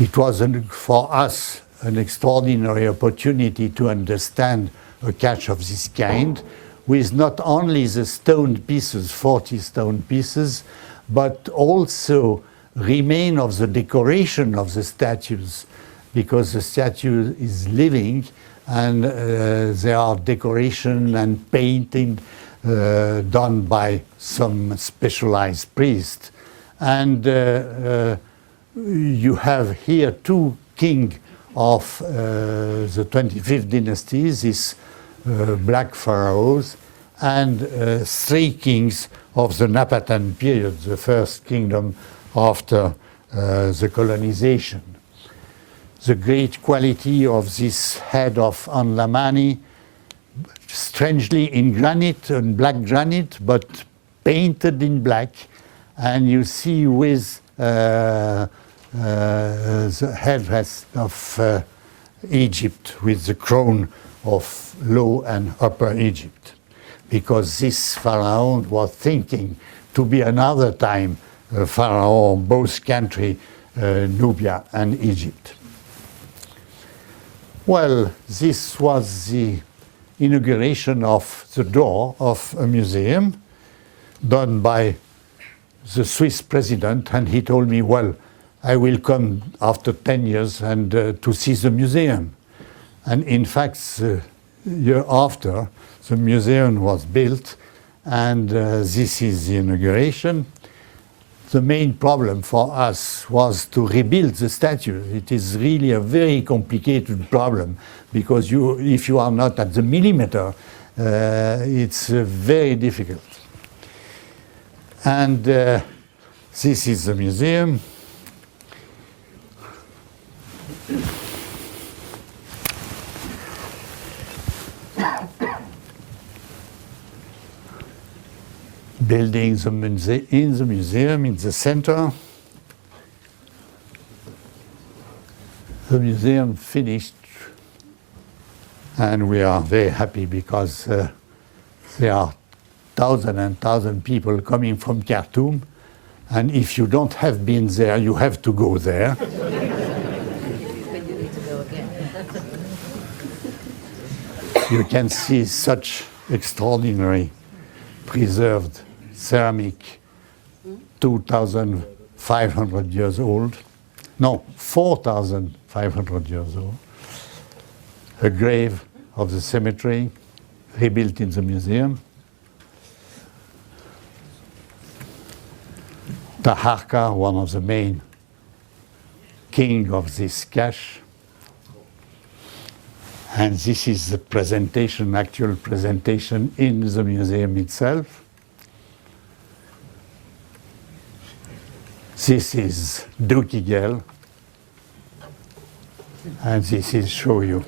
It was for us an extraordinary opportunity to understand a cache of this kind, with not only the stone pieces, 40 stone pieces, but also remain of the decoration of the statues, because the statue is living and there are decoration and painting done by some specialized priest. And you have here 2 kings of the 25th dynasty, these black pharaohs, and 3 kings of the Napatan period, the first kingdom after the colonization. The great quality of this head of Anlamani, strangely in granite, and black granite, but painted in black, and you see with the headdress of Egypt with the crown of Low and Upper Egypt, because this pharaoh was thinking to be another time a pharaoh of both countries, Nubia and Egypt. Well, this was the inauguration of the door of a museum done by the Swiss president, and he told me, well, I will come after 10 years and to see the museum. And in fact, the year after, the museum was built, and this is the inauguration. The main problem for us was to rebuild the statue. It is really a very complicated problem, because if you are not at the millimeter, it's very difficult. And this is the museum. Building in the museum, in the center. The museum finished, and we are very happy because there are thousands and thousands of people coming from Khartoum, and if you don't have been there, you have to go there. You can see such extraordinary preserved ceramic, 2,500 years old. No, 4,500 years old. A grave of the cemetery, rebuilt in the museum. Taharqa, one of the main king of this cache. And this is the presentation, actual presentation in the museum itself. This is Dukki girl, and this is show you.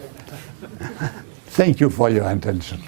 Thank you for your attention.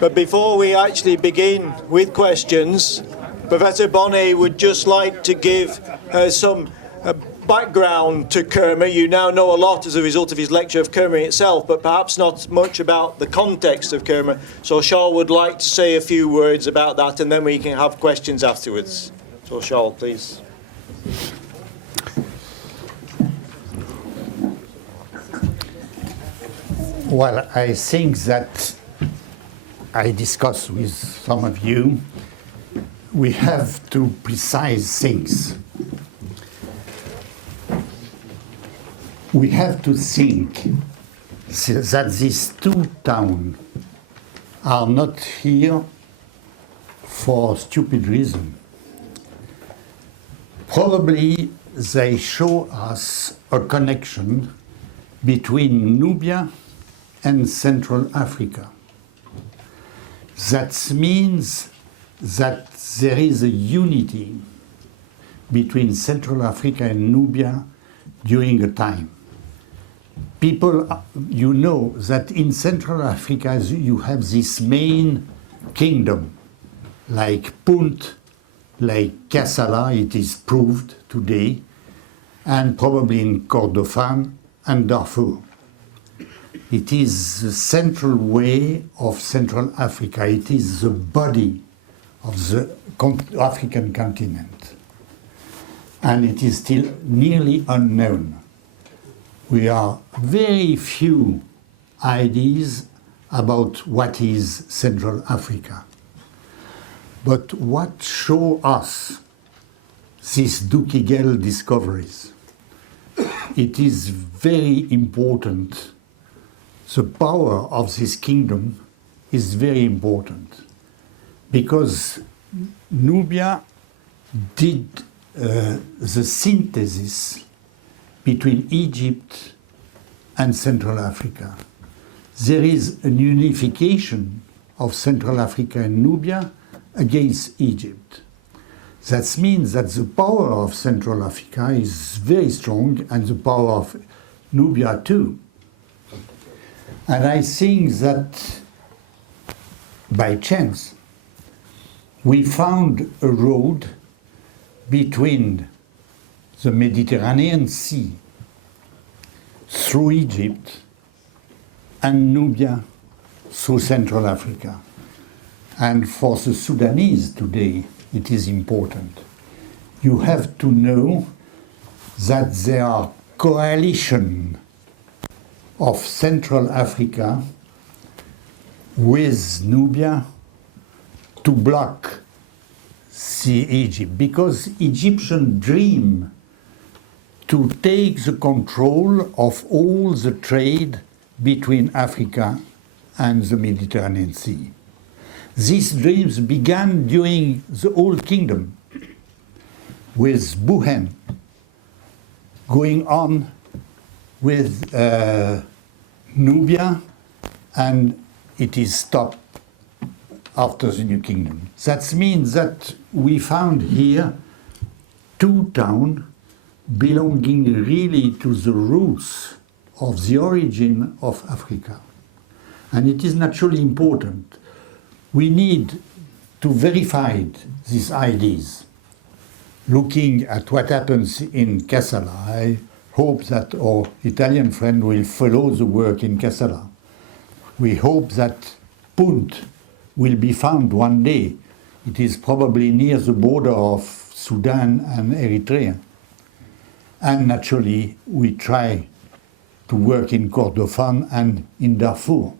But before we actually begin with questions, Professor Bonnet would just like to give some background to Kerma. You now know a lot as a result of his lecture of Kerma itself, but perhaps not much about the context of Kerma. So Charles would like to say a few words about that, and then we can have questions afterwards. So Charles, please. Well, I think that I discussed with some of you, we have to precise things. We have to think that these two towns are not here for stupid reason. Probably they show us a connection between Nubia and Central Africa. That means that there is a unity between Central Africa and Nubia during a time. People, you know that in Central Africa you have this main kingdom, like Punt, like Kassala, it is proved today, and probably in Kordofan and Darfur. It is the central way of Central Africa. It is the body of the African continent. And it is still nearly unknown. We are very few ideas about what is Central Africa. But what show us these Dukki discoveries? It is very important. The power of this kingdom is very important because Nubia did the synthesis between Egypt and Central Africa. There is a unification of Central Africa and Nubia against Egypt. That means that the power of Central Africa is very strong and the power of Nubia too. And I think that by chance we found a road between the Mediterranean Sea through Egypt and Nubia through Central Africa. And for the Sudanese today, it is important. You have to know that there are coalitions of Central Africa with Nubia to block the Egypt, because Egyptian dream to take the control of all the trade between Africa and the Mediterranean Sea. These dreams began during the Old Kingdom with Buhen going on with Nubia, and it is stopped after the New Kingdom. That means that we found here two towns belonging really to the roots of the origin of Africa. And it is naturally important. We need to verify these ideas. Looking at what happens in Kassala, I hope that our Italian friend will follow the work in Kassala. We hope that Punt will be found one day. It is probably near the border of Sudan and Eritrea. And naturally, we try to work in Kordofan and in Darfur.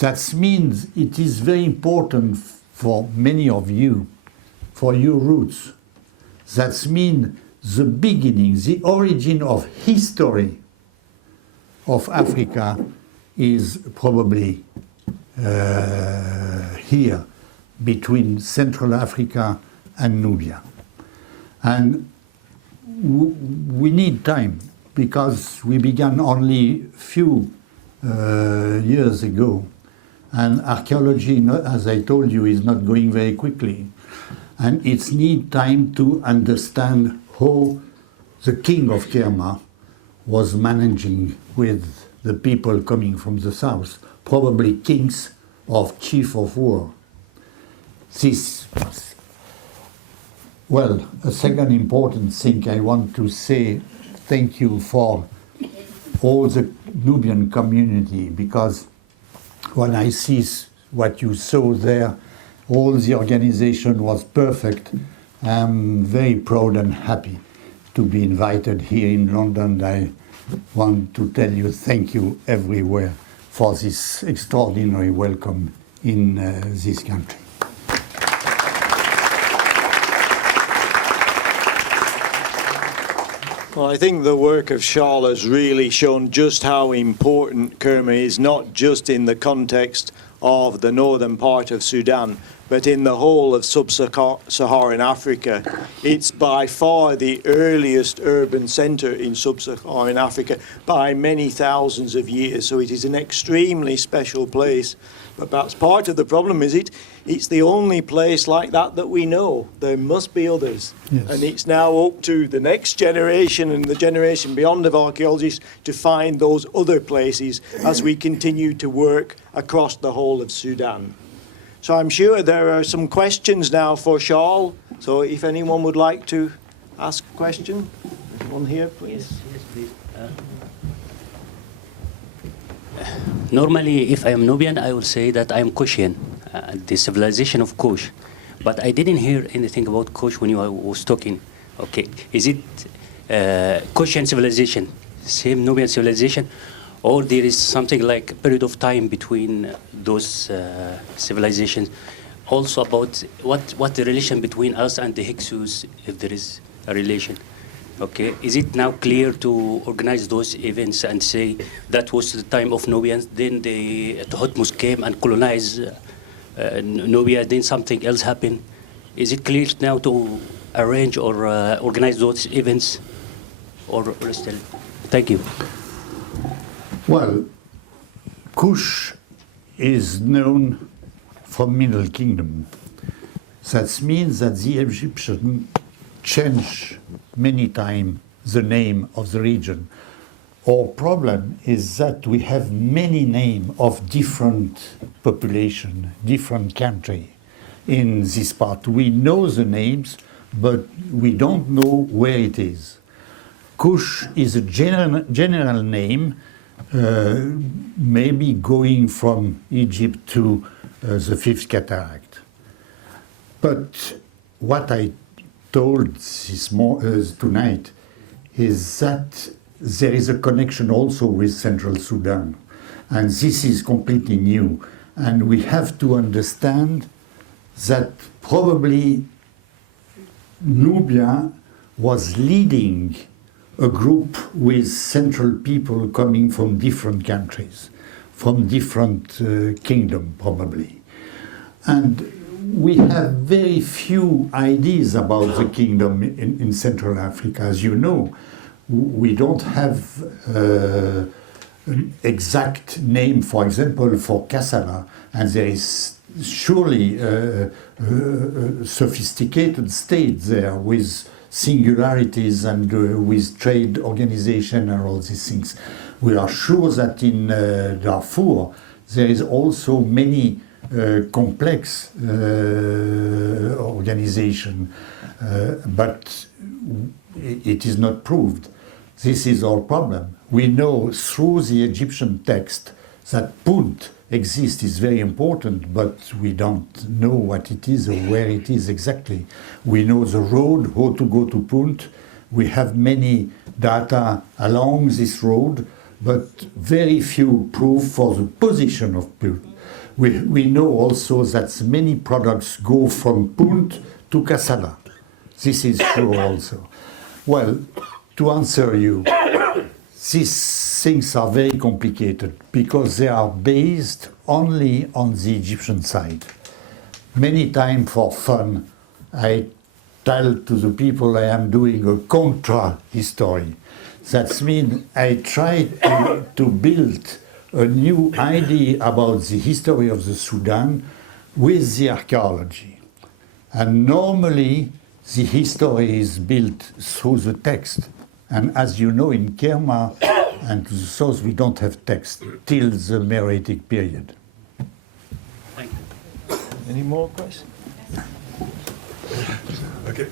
That means it is very important for many of you, for your roots. That means the beginning, the origin of history of Africa is probably here between Central Africa and Nubia. And we need time because we began only few years ago. And archaeology, as I told you, is not going very quickly. And it's need time to understand how the king of Kerma was managing with the people coming from the south, probably kings or chief of war. This, well, a second important thing I want to say, thank you for all the Nubian community, because when I see what you saw there, all the organization was perfect. I'm very proud and happy to be invited here in London. want to tell you thank you everywhere for this extraordinary welcome in this country. Well, I think the work of Shارley has really shown just how important Kerma is, not just in the context of the northern part of Sudan, but in the whole of sub-Saharan Africa. It's by far the earliest urban centre in sub-Saharan Africa by many thousands of years, so it is an extremely special place. But perhaps part of the problem is it's the only place like that we know. There must be others. Yes. And it's now up to the next generation and the generation beyond of archaeologists to find those other places as we continue to work across the whole of Sudan. So I'm sure there are some questions now for Shárley. So if anyone would like to ask a question, one here, please. Yes, please. Normally, if I am Nubian, I will say that I am Kushian, the civilization of Kush. But I didn't hear anything about Kush when you was talking. Okay, is it Kushian civilization, same Nubian civilization, or there is something like a period of time between those civilizations? Also about what the relation between us and the Hyksos, if there is a relation. Okay, is it now clear to organize those events and say that was the time of Nubians, then the Thutmose came and colonized Nubia, then something else happened? Is it clear now to arrange or organize those events, or still? Thank you. Well, Kush is known from Middle Kingdom. That means that the Egyptians changed many times the name of the region. Our problem is that we have many names of different population, different country in this part. We know the names, but we don't know where it is. Kush is a general name, maybe going from Egypt to the Fifth Cataract. But what I told tonight is that there is a connection also with Central Sudan. And this is completely new. And we have to understand that probably Nubia was leading a group with central people coming from different countries, from different kingdoms probably. And we have very few ideas about the kingdom in Central Africa. As you know, we don't have an exact name, for example, for Kassala, and there is surely a sophisticated state there with singularities and with trade organization and all these things. We are sure that in Darfur there is also many complex organization, but it is not proved. This is our problem. We know through the Egyptian text that Punt exists is very important, but we don't know what it is or where it is exactly. We know the road, how to go to Punt. We have many data along this road, but very few proof for the position of Punt. We know also that many products go from Punt to Kassala. This is true also. Well, to answer you, these things are very complicated because they are based only on the Egyptian side. Many times for fun, I tell to the people I am doing a contra-history. That means I try to build a new idea about the history of the Sudan with the archaeology. And normally, the history is built through the text. And as you know, in Kerma and to the south, we don't have text till the Meroitic period. Thank you. Any more questions? Okay.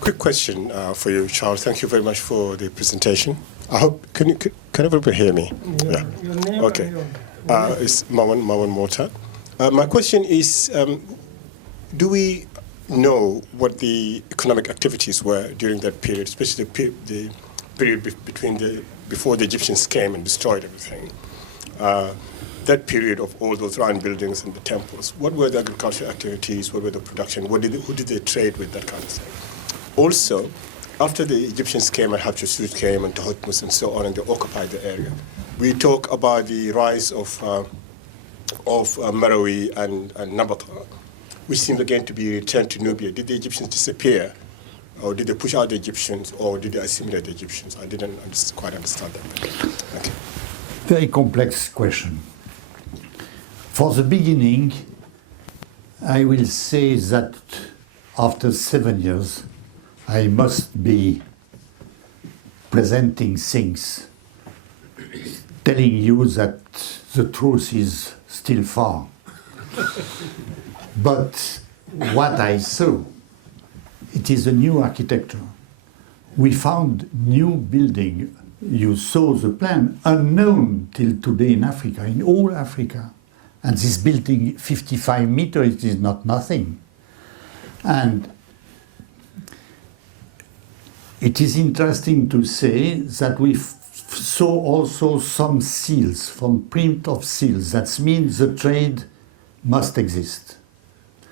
Quick question for you, Charles. Thank you very much for the presentation. I hope, can everybody hear me? Yeah. Your name okay. and your... It's Mawan Mota. My question is, do we know what the economic activities were during that period, especially the period before the Egyptians came and destroyed everything. That period of all those round buildings and the temples, what were the agricultural activities, what were the production, who did they trade with, that kind of thing. Also, after the Egyptians came and Hatshepsut came and Thutmose and so on, and they occupied the area, we talk about the rise of Meroe and Nabata, which seemed again to be returned to Nubia. Did the Egyptians disappear, or did they push out the Egyptians, or did they assimilate the Egyptians? I didn't quite understand that. Thank you. Very complex question. For the beginning, I will say that after 7 years, I must be presenting things, telling you that the truth is still far. But what I saw, it is a new architecture. We found new building. You saw the plan, unknown till today in Africa, in all Africa. And this building, 55 meters, it is not nothing. And it is interesting to say that we saw also some seals, from print of seals. That means the trade must exist.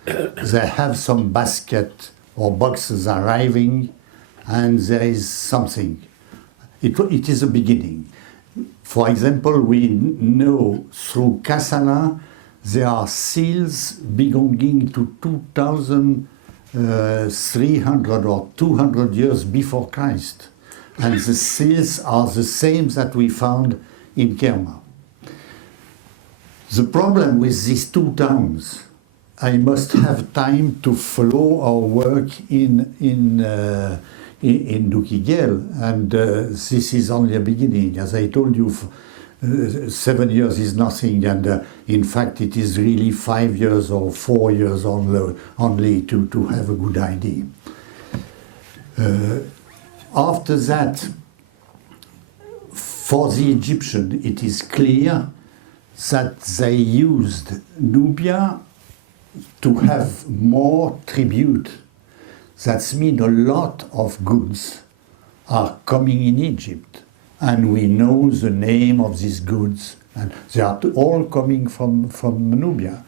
They have some basket or boxes arriving, and there is something. It is a beginning. For example, we know through Kassala there are seals belonging to 2,300 or 200 years before Christ. And the seals are the same that we found in Kerma. The problem with these two towns, I must have time to follow our work in Dukki, and this is only a beginning. As I told you, 7 years is nothing, and in fact it is really 5 years or 4 years only to have a good idea. After that, for the Egyptian, it is clear that they used Nubia to have more tribute. That means a lot of goods are coming in Egypt, and we know the name of these goods, and they are all coming from Nubia.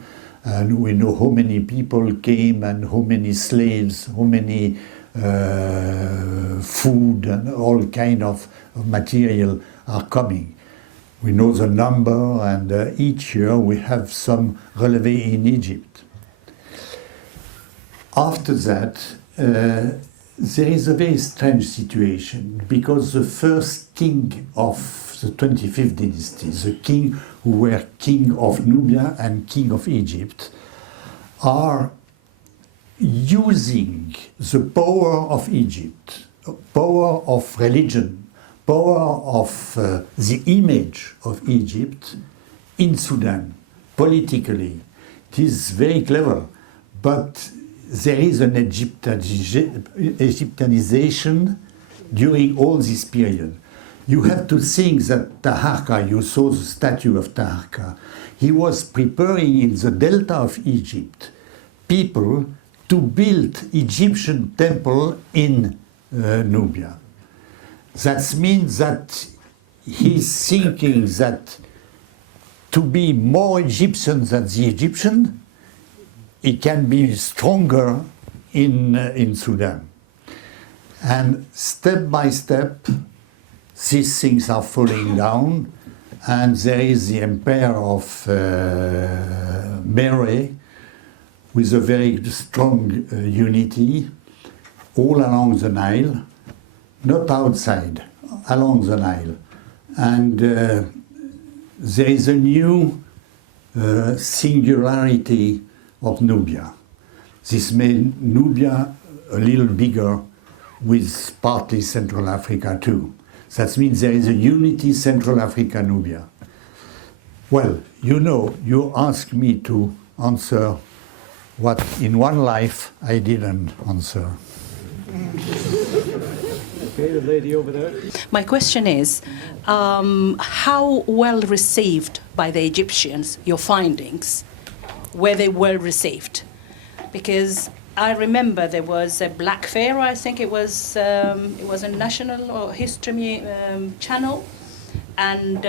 And we know how many people came and how many slaves, how many food and all kind of material are coming. We know the number, and each year we have some relevé in Egypt. After that, there is a very strange situation, because the first king of the 25th dynasty, the king who were king of Nubia and king of Egypt, are using the power of Egypt, power of religion, power of the image of Egypt in Sudan, politically. It is very clever, but there is an Egyptianization during all this period. You have to think that Taharqa, you saw the statue of Taharqa, he was preparing in the delta of Egypt people to build Egyptian temple in Nubia. That means that he's thinking that to be more Egyptian than the Egyptian, it can be stronger in Sudan. And step by step, these things are falling down, and there is the empire of Meroe with a very strong unity all along the Nile, not outside, along the Nile. And there is a new singularity of Nubia. This made Nubia a little bigger, with partly Central Africa too. That means there is a unity Central Africa, Nubia. Well, you know, you asked me to answer what in one life I didn't answer. Okay, the lady over there. My question is, how well received by the Egyptians your findings? Were they well received? Because I remember there was a Black Pharaoh. I think it was a national or history channel, and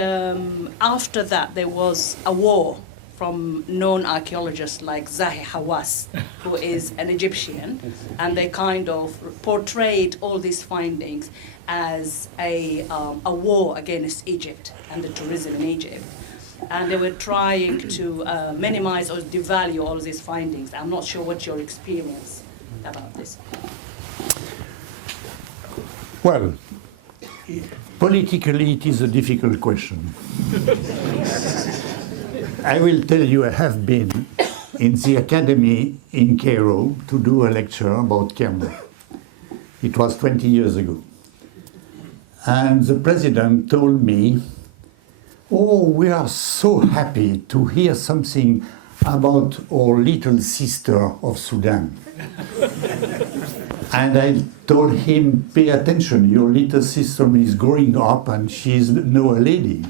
after that there was a war from known archaeologists like Zahi Hawass, who is an Egyptian, and they kind of portrayed all these findings as a war against Egypt and the tourism in Egypt. And they were trying to minimize or devalue all these findings. I'm not sure what your experience about this. Well, politically it is a difficult question. I will tell you I have been in the academy in Cairo to do a lecture about Kerma. It was 20 years ago. And the president told me, "Oh, we are so happy to hear something about our little sister of Sudan." And I told him, "Pay attention, your little sister is growing up and she's now a lady."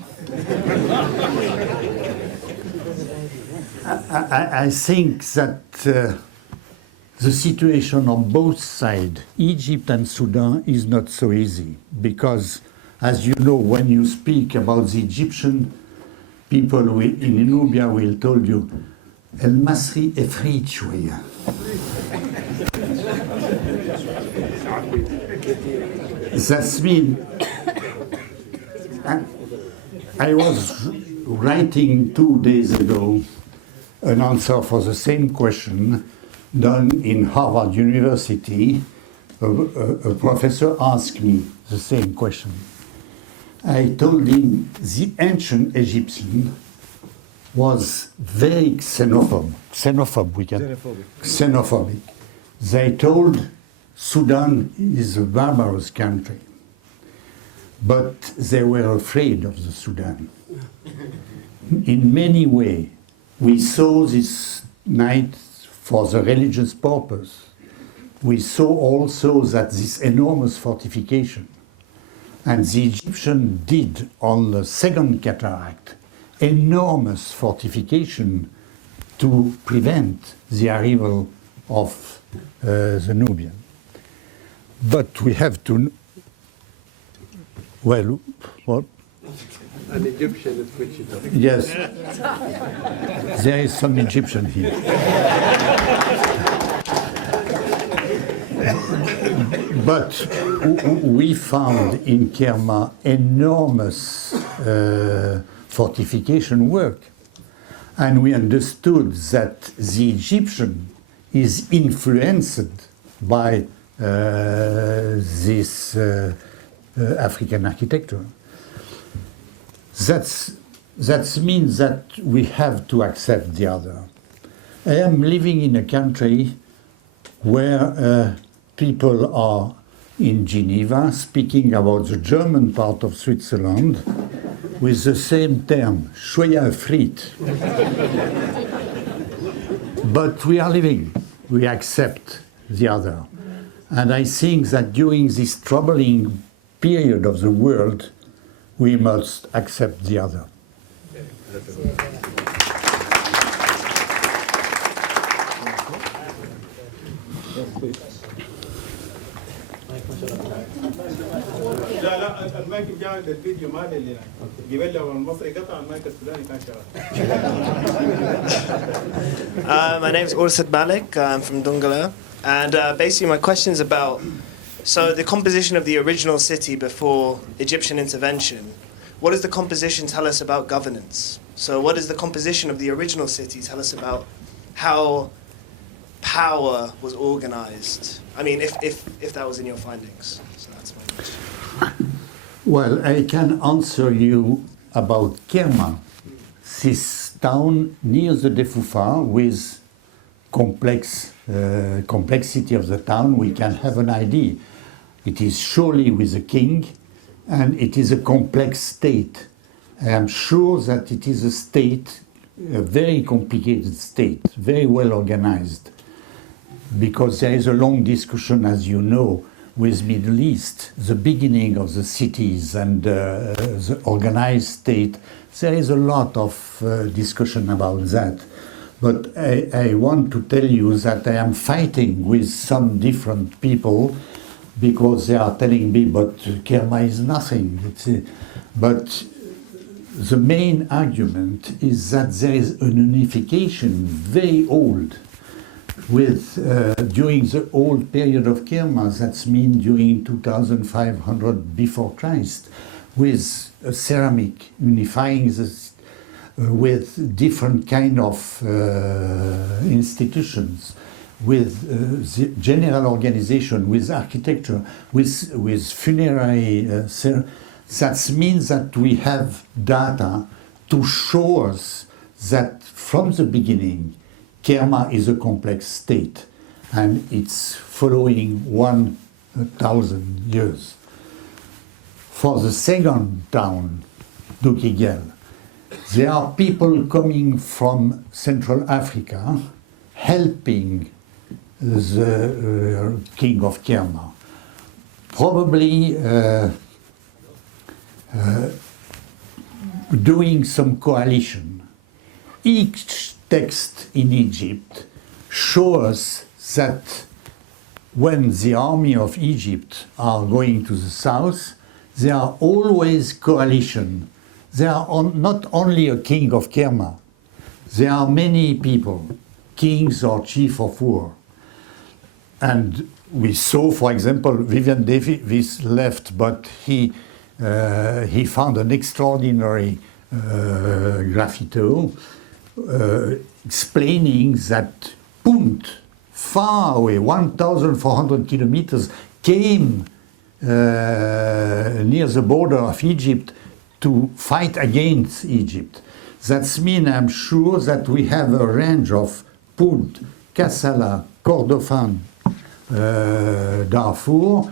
I think that the situation on both sides, Egypt and Sudan, is not so easy because, as you know, when you speak about the Egyptian people in Nubia will tell you, El Masri efrit shوية. That means I was writing 2 days ago an answer for the same question done in Harvard University. A professor asked me the same question. I told him the ancient Egyptian was very xenophobic. They told Sudan is a barbarous country, but they were afraid of the Sudan. In many ways, we saw this night for the religious purpose. We saw also that this enormous fortification, and the Egyptians did on the second cataract, enormous fortification to prevent the arrival of the Nubian. But we have to, well, what? An Egyptian is Wichita. Yes, there is some Egyptian here. But we found in Kerma enormous fortification work, and we understood that the Egyptian is influenced by this African architecture. That means that we have to accept the other. I am living in a country where people are in Geneva speaking about the German part of Switzerland with the same term, schwer fried. But we are living, we accept the other. And I think that during this troubling period of the world, we must accept the other. لا المايك بتاع الفيديو ما اللي قبل لو المصري قطع المايك السوداني كان شغال. My name is Ursid Malik. I'm from Dungala, and basically my question is about the composition of the original city before Egyptian intervention. What does the composition tell us about governance? So what does the composition of the original city tell us about how power was organized? I mean, if that was in your findings. So that's my question. Well, I can answer you about Kerma, this town near the Defoufa with complexity of the town. We can have an idea. It is surely with a king, and it is a complex state. I am sure that it is a state, a very complicated state, very well organized, because there is a long discussion, as you know, with Middle East, the beginning of the cities and the organized state. There is a lot of discussion about that. But I want to tell you that I am fighting with some different people because they are telling me, but Kerma is nothing. But the main argument is that there is an unification very old with during the old period of Kerma, that's mean during 2500 before Christ, with a ceramic unifying this with different kind of institutions, with the general organization, with architecture, with funerary. That means that we have data to show us that from the beginning, Kerma is a complex state, and it's following 1,000 years. For the second town, Dukki, there are people coming from Central Africa helping the king of Kerma. Probably doing some coalition. Each text in Egypt shows that when the army of Egypt are going to the south, there are always coalition. There are not only a king of Kerma, there are many people, kings or chief of war. And we saw, for example, Vivian Davis left, but he found an extraordinary graffito explaining that Punt, far away, 1,400 kilometers, came near the border of Egypt to fight against Egypt. That means I'm sure that we have a range of Punt, Kassala, Kordofan, Darfur,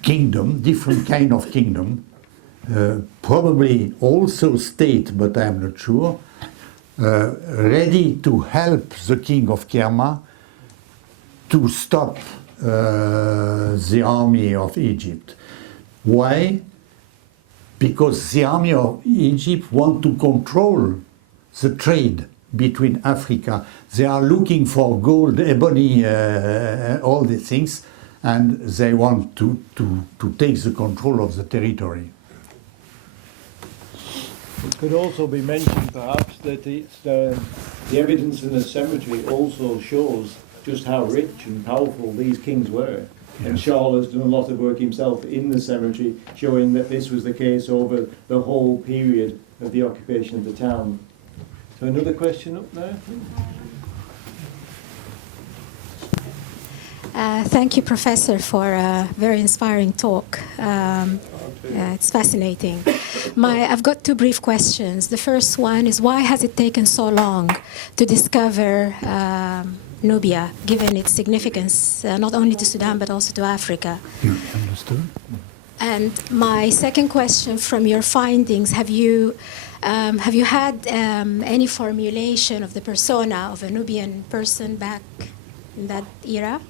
kingdom, different kind of kingdom, probably also state, but I'm not sure, ready to help the king of Kerma to stop the army of Egypt. Why? Because the army of Egypt want to control the trade between Africa. They are looking for gold, ebony, all these things, and they want to take the control of the territory. It could also be mentioned perhaps that it's, the evidence in the cemetery also shows just how rich and powerful these kings were. Yes. And Charles has done a lot of work himself in the cemetery showing that this was the case over the whole period of the occupation of the town. So another question up there, please. Thank you, Professor, for a very inspiring talk. It's fascinating. I've got two brief questions. The first one is, why has it taken so long to discover Nubia, given its significance not only to Sudan but also to Africa? Understood. And my second question, from your findings, have you had any formulation of the persona of a Nubian person back in that era?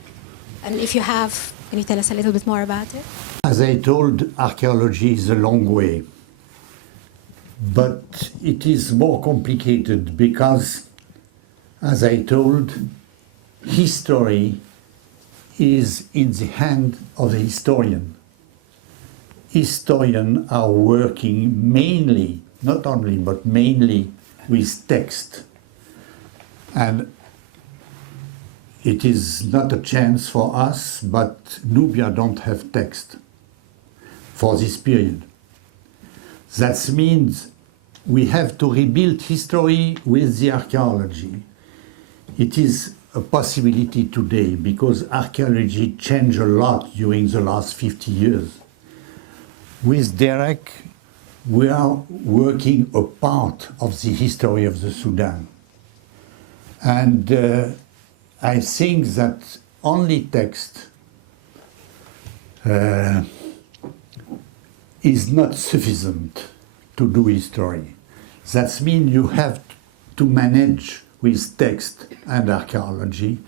And if you have, can you tell us a little bit more about it? As I told, archaeology is a long way. But it is more complicated because, as I told, history is in the hand of the historian. Historians are working mainly, not only, but mainly with text. And it is not a chance for us, but Nubia don't have text for this period. That means we have to rebuild history with the archaeology. It is a possibility today because archaeology changed a lot during the last 50 years. With Derek, we are working a part of the history of the Sudan. And I think that only text is not sufficient to do history. That means you have to manage with text and archaeology.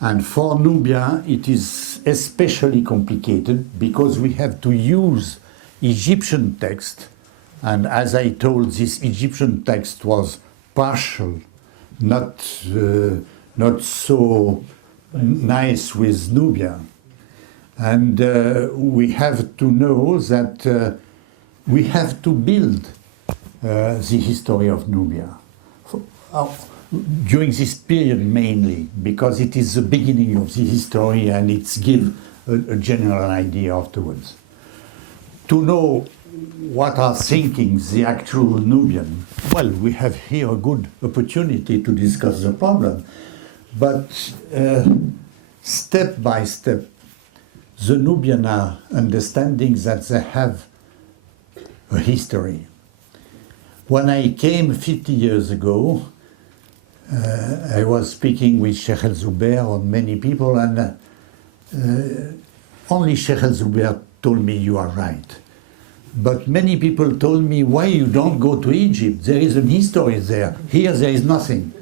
And for Nubia, it is especially complicated because we have to use Egyptian text. And as I told, this Egyptian text was partial not so nice with Nubia. And we have to know that we have to build the history of Nubia during this period mainly, because it is the beginning of the history and it gives a general idea afterwards. To know what are thinking the actual Nubian, well, we have here a good opportunity to discuss the problem, but step by step, the Nubian are understanding that they have a history. When I came 50 years ago, I was speaking with Sheikh El-Zubair and many people, and only Sheikh El-Zubair told me you are right. But many people told me, why you don't go to Egypt? There is an history there. Here there is nothing.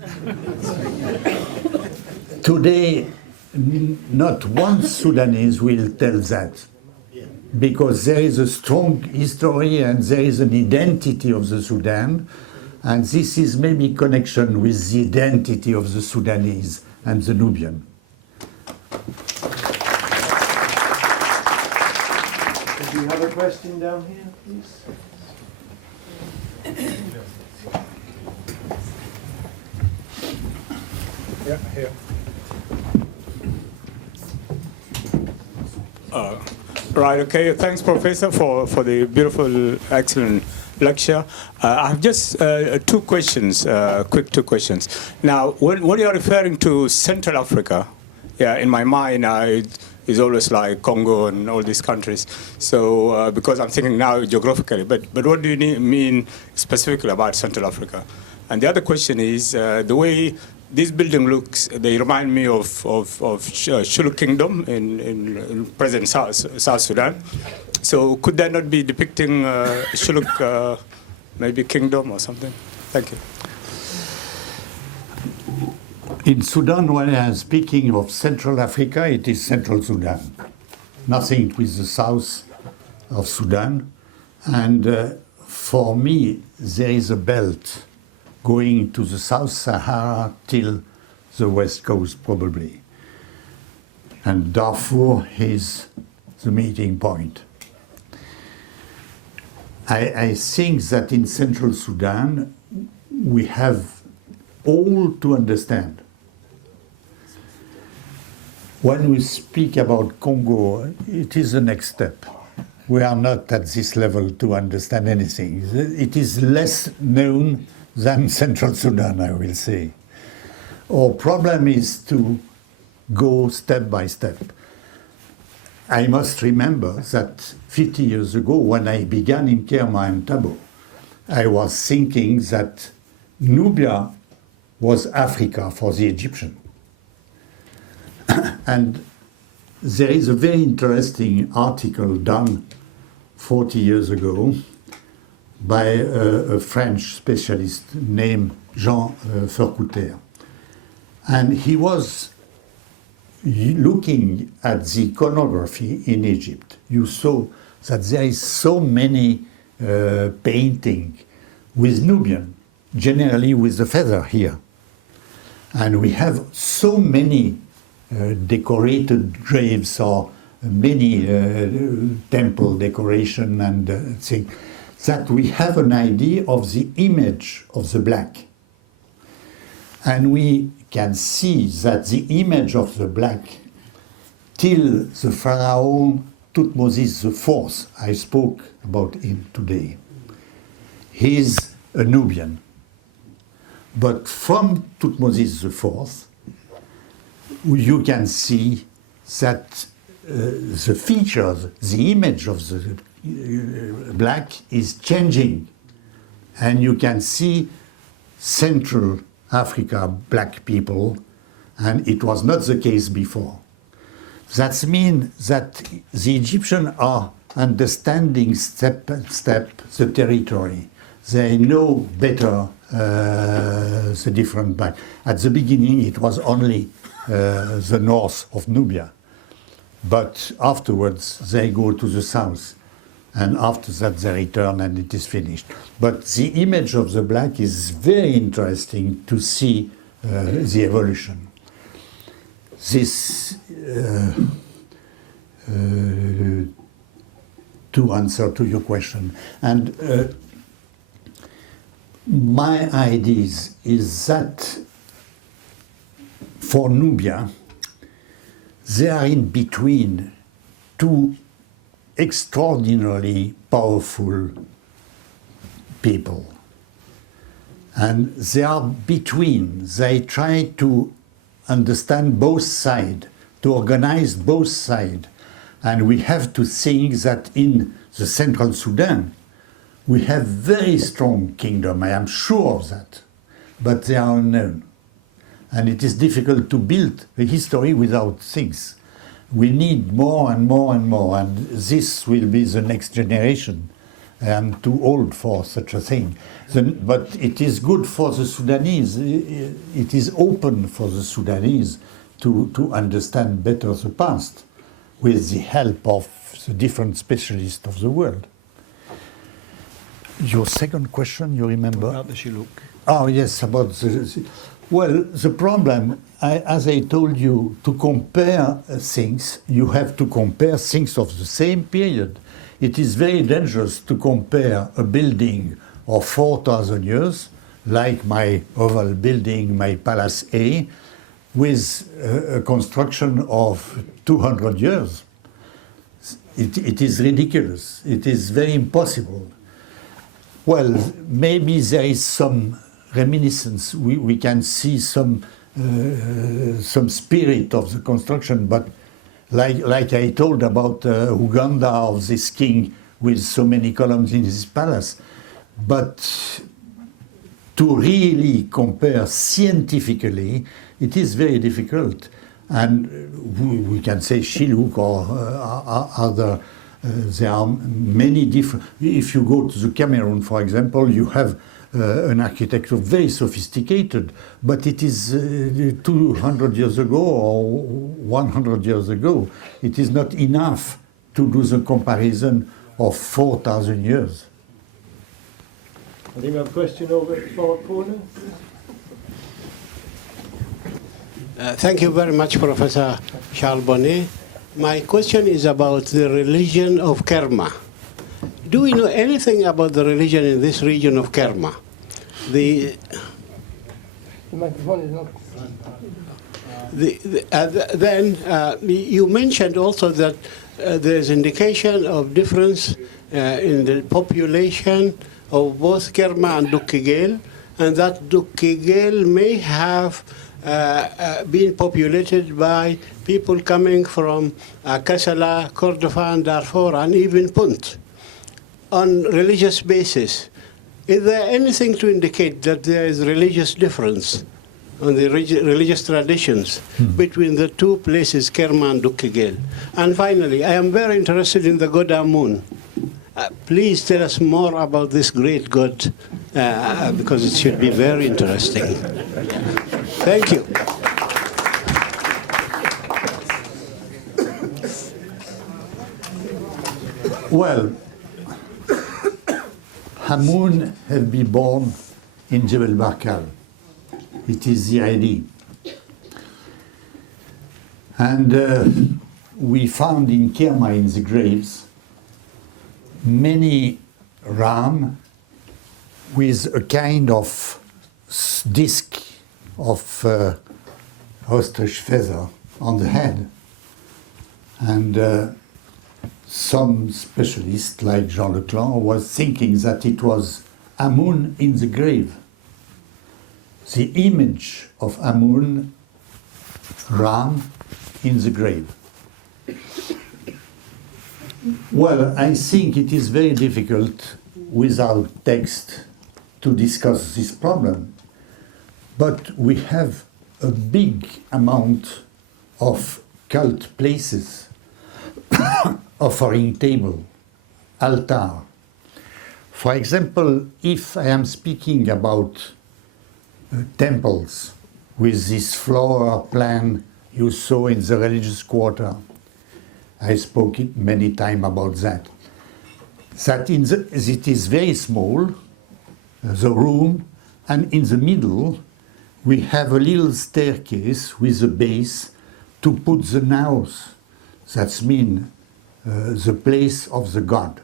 Today, not one Sudanese will tell that, because there is a strong history and there is an identity of the Sudan, and this is maybe connection with the identity of the Sudanese and the Nubian. Do you have a question down here, please? Yeah, here. Right, okay. Thanks, Professor, for the beautiful, excellent lecture. I have just two questions, quick two questions. Now, when you are referring to Central Africa, yeah, in my mind, it's always like Congo and all these countries. So, because I'm thinking now geographically, but what do you mean specifically about Central Africa? And the other question is, the way this building looks, they remind me of Shuluk Kingdom in present South Sudan. So could that not be depicting Shuluk, maybe kingdom or something? Thank you. In Sudan, when I'm speaking of Central Africa, it is Central Sudan. Nothing with the south of Sudan. And for me, there is a belt going to the South Sahara till the West Coast, probably. And Darfur is the meeting point. I think that in Central Sudan, we have all to understand. When we speak about Congo, it is the next step. We are not at this level to understand anything. It is less known than Central Sudan, I will say. Our problem is to go step by step. I must remember that 50 years ago, when I began in Kerma and Tabo, I was thinking that Nubia was Africa for the Egyptian. And there is a very interesting article done 40 years ago by a French specialist named Jean Fercouter. And he was looking at the iconography in Egypt. You saw that there is so many painting with Nubian, generally with the feather here. And we have so many decorated graves or many temple decoration and things, that we have an idea of the image of the black. And we can see that the image of the black till the pharaoh Thutmose IV, I spoke about him today, he is a Nubian. But from Thutmose IV, you can see that the features, the image of the black is changing. And you can see Central Africa black people, and it was not the case before. That means that the Egyptians are understanding step by step the territory. They know better the different black. At the beginning, it was only the north of Nubia. But afterwards, they go to the south. And after that, they return and it is finished. But the image of the black is very interesting to see the evolution. This to answer to your question. And my idea is that for Nubia, they are in between two extraordinarily powerful people. And they are between. They try to understand both sides, to organize both sides. And we have to think that in the Central Sudan, we have very strong kingdom, I am sure of that, but they are unknown. And it is difficult to build a history without things. We need more and more and more, and this will be the next generation. I am too old for such a thing. But it is good for the Sudanese. It is open for the Sudanese to understand better the past with the help of the different specialists of the world. Your second question, you remember? About the Shilluk. Oh, yes, about the... Well, the problem, as I told you, to compare things, you have to compare things of the same period. It is very dangerous to compare a building of 4,000 years, like my oval building, my Palace A, with a construction of 200 years. It is ridiculous. It is very impossible. Well, maybe there is some reminiscence. We can see some spirit of the construction, but like I told about Uganda, of this king with so many columns in his palace. But to really compare scientifically, it is very difficult. And we can say Shilluk or other, there are many different. If you go to the Cameroon, for example, you have an architecture very sophisticated, but it is 200 years ago or 100 years ago. It is not enough to do the comparison of 4,000 years. I think we have a question over at the far corner. Thank you very much, Professor Charles Bonnet. My question is about the religion of Kerma. Do we know anything about the religion in this region of Kerma? The microphone is not... Then you mentioned also that there is indication of difference in the population of both Kerma and Dukki, and that Dukki may have been populated by people coming from Kassala, Kordofan, Darfur, and even Punt on religious basis. Is there anything to indicate that there is religious difference on the religious traditions between the two places, Kerma and Dukki? And finally, I am very interested in the god Amun. Please tell us more about this great god, because it should be very interesting. Thank you. Well, Amun has been born in Jebel Barkal. It is the idea. And we found in Kerma, in the graves, many ram with a kind of disc of ostrich feather on the head. And some specialist, like Jean Leclan, was thinking that it was Amun in the grave. The image of Amun, ram, in the grave. Well, I think it is very difficult without text to discuss this problem. But we have a big amount of cult places, offering table, altar. For example, if I am speaking about temples with this flower plan you saw in the religious quarter, I spoke many times about that. It is very small, the room, and in the middle we have a little staircase with a base to put the naos. That means the place of the god.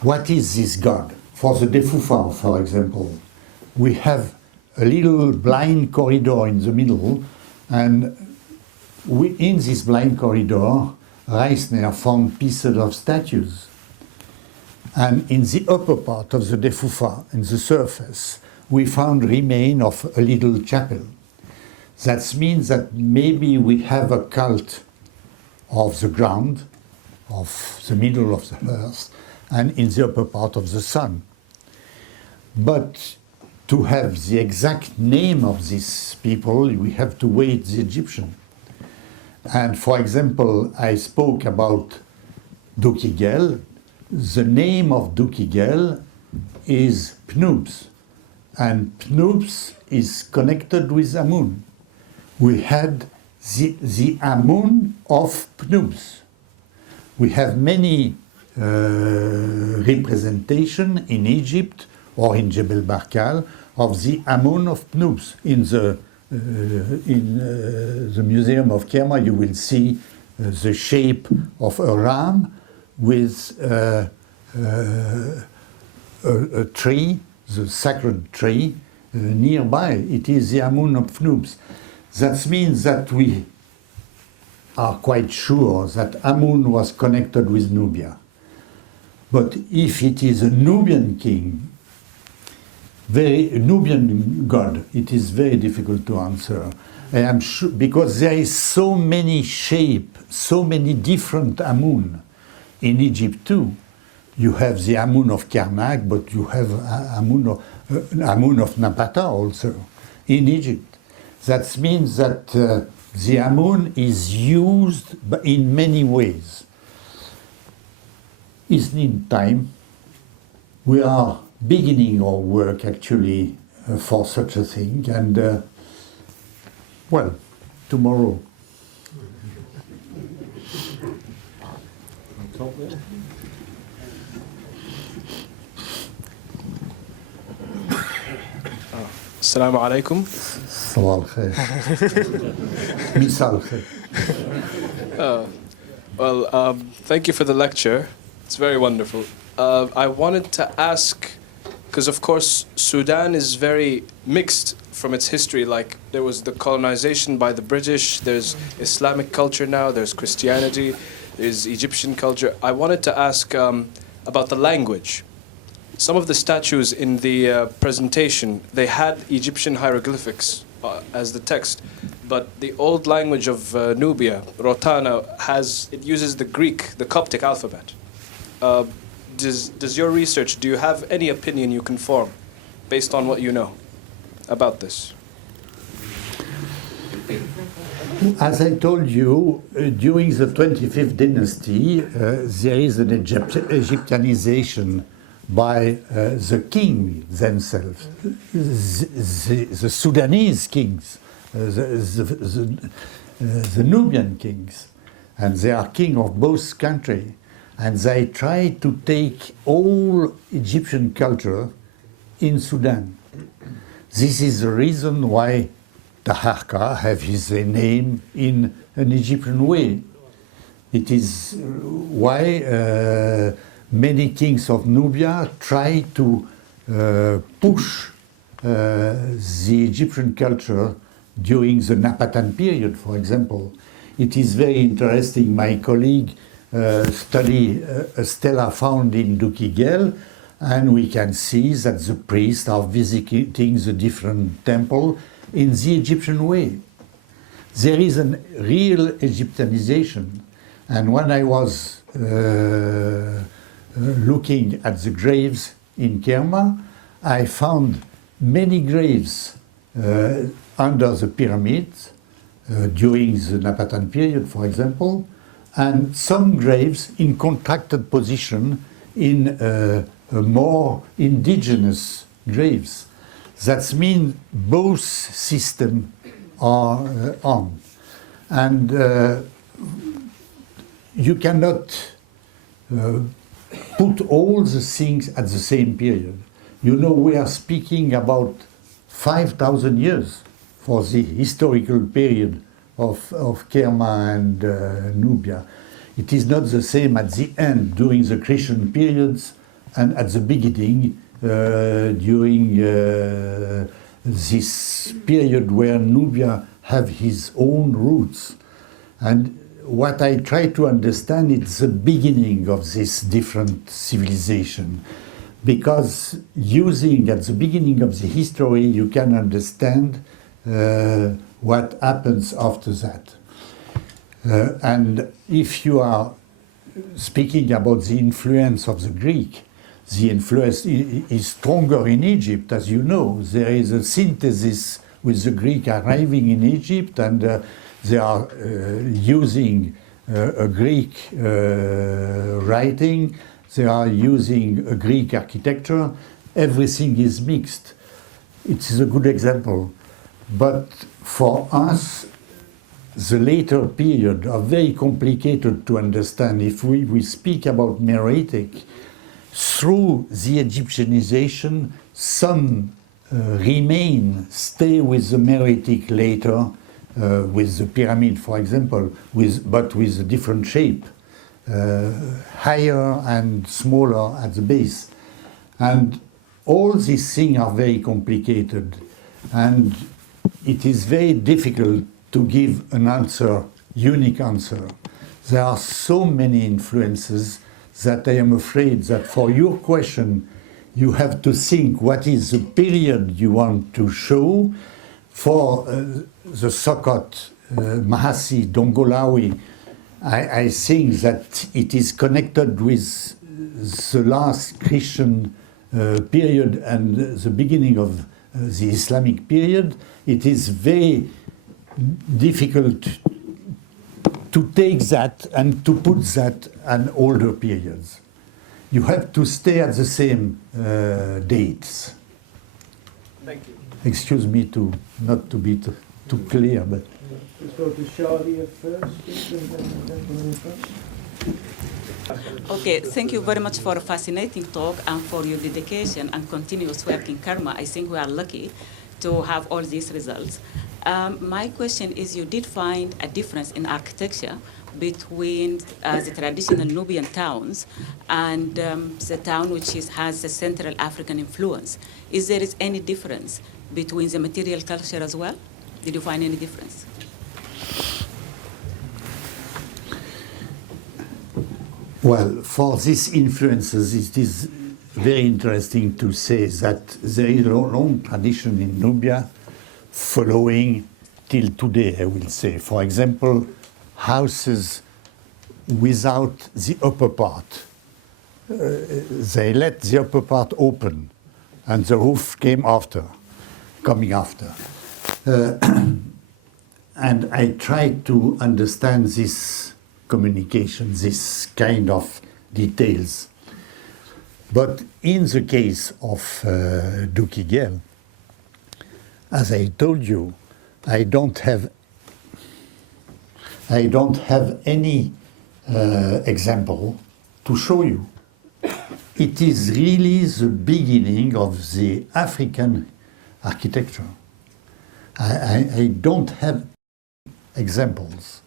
What is this god? For the Defufa, for example, we have a little blind corridor in the middle, and in this blind corridor, Reisner found pieces of statues. And in the upper part of the Defufa, in the surface, we found remains of a little chapel. That means that maybe we have a cult of the ground, of the middle of the earth, and in the upper part of the sun. But to have the exact name of these people, we have to wait the Egyptian. And for example, I spoke about Dukki Gel. The name of Dukki Gel is Pnubs, and Pnubs is connected with Amun. We had the Amun of Pnubs. We have many representation in Egypt or in Jebel Barkal of the Amun of Pnubs. In the Museum of Kerma, you will see the shape of a ram with a tree, the sacred tree, nearby. It is the Amun of Pnubs. That means that we are quite sure that Amun was connected with Nubia. But if it is a Nubian king, Nubian god, it is very difficult to answer. I am sure, because there is so many shapes, so many different Amun. In Egypt too, you have the Amun of Karnak, but you have Amun of Napata also in Egypt. That means that the Amun is used in many ways. It's in time. We are beginning our work actually for such a thing, and well, tomorrow. Assalamu alaikum. Well, thank you for the lecture. It's very wonderful. I wanted to ask, because of course Sudan is very mixed from its history. Like there was the colonization by the British, there's Islamic culture now, there's Christianity, there's Egyptian culture. I wanted to ask about the language. Some of the statues in the presentation, they had Egyptian hieroglyphics as the text, but the old language of Nubia, Rotana, it uses the Greek, the Coptic alphabet. Does your research, do you have any opinion you can form based on what you know about this? As I told you, during the 25th dynasty, there is an Egyptianization by the king themselves, the Sudanese kings, the Nubian kings, and they are king of both countries, and they try to take all Egyptian culture in Sudan. This is the reason why Taharqa have his name in an Egyptian way. It is why many kings of Nubia try to push the Egyptian culture during the Napatan period, for example. It is very interesting. My colleague studied a stela found in Dukki Gel, and we can see that the priests are visiting the different temples in the Egyptian way. There is a real Egyptianization, and when I was looking at the graves in Kerma, I found many graves under the pyramids during the Napatan period, for example, and some graves in contracted position in more indigenous graves. That means both systems are on. And you cannot put all the things at the same period. You know, we are speaking about 5,000 years for the historical period of Kerma and Nubia. It is not the same at the end during the Christian periods and at the beginning during this period where Nubia have his own roots. And what I try to understand is the beginning of this different civilization, because using at the beginning of the history you can understand what happens after that. And if you are speaking about the influence of the Greek, the influence is stronger in Egypt, as you know. There is a synthesis with the Greek arriving in Egypt, and they are using a Greek writing, they are using a Greek architecture. Everything is mixed. It is a good example. But for us, the later period are very complicated to understand. If we speak about Meroitic, through the Egyptianization, some stay with the Meroitic later, with the pyramid, for example, but with a different shape, higher and smaller at the base. And all these things are very complicated, and it is very difficult to give an answer, unique answer. There are so many influences that I am afraid that for your question, you have to think what is the period you want to show. For the Sokot, Mahasi, Dongolawi, I think that it is connected with the last Christian period and the beginning of the Islamic period. It is very difficult to take that and to put that on older periods. You have to stay at the same dates. Thank you. Excuse me not to be too clear, but... Let's go to Shارلي first. Okay, thank you very much for a fascinating talk and for your dedication and continuous work in Kerma. I think we are lucky to have all these results. My question is, you did find a difference in architecture between the traditional Nubian towns and the town which has a Central African influence. Is there any difference between the material culture as well? Did you find any difference? Well, for these influences, it is very interesting to say that there is a long tradition in Nubia following till today, I will say. For example, houses without the upper part. They let the upper part open, and the roof coming after. And I tried to understand this communication, this kind of details. But in the case of Dukki, as I told you, I don't have any example to show you. It is really the beginning of the African architecture. I don't have examples.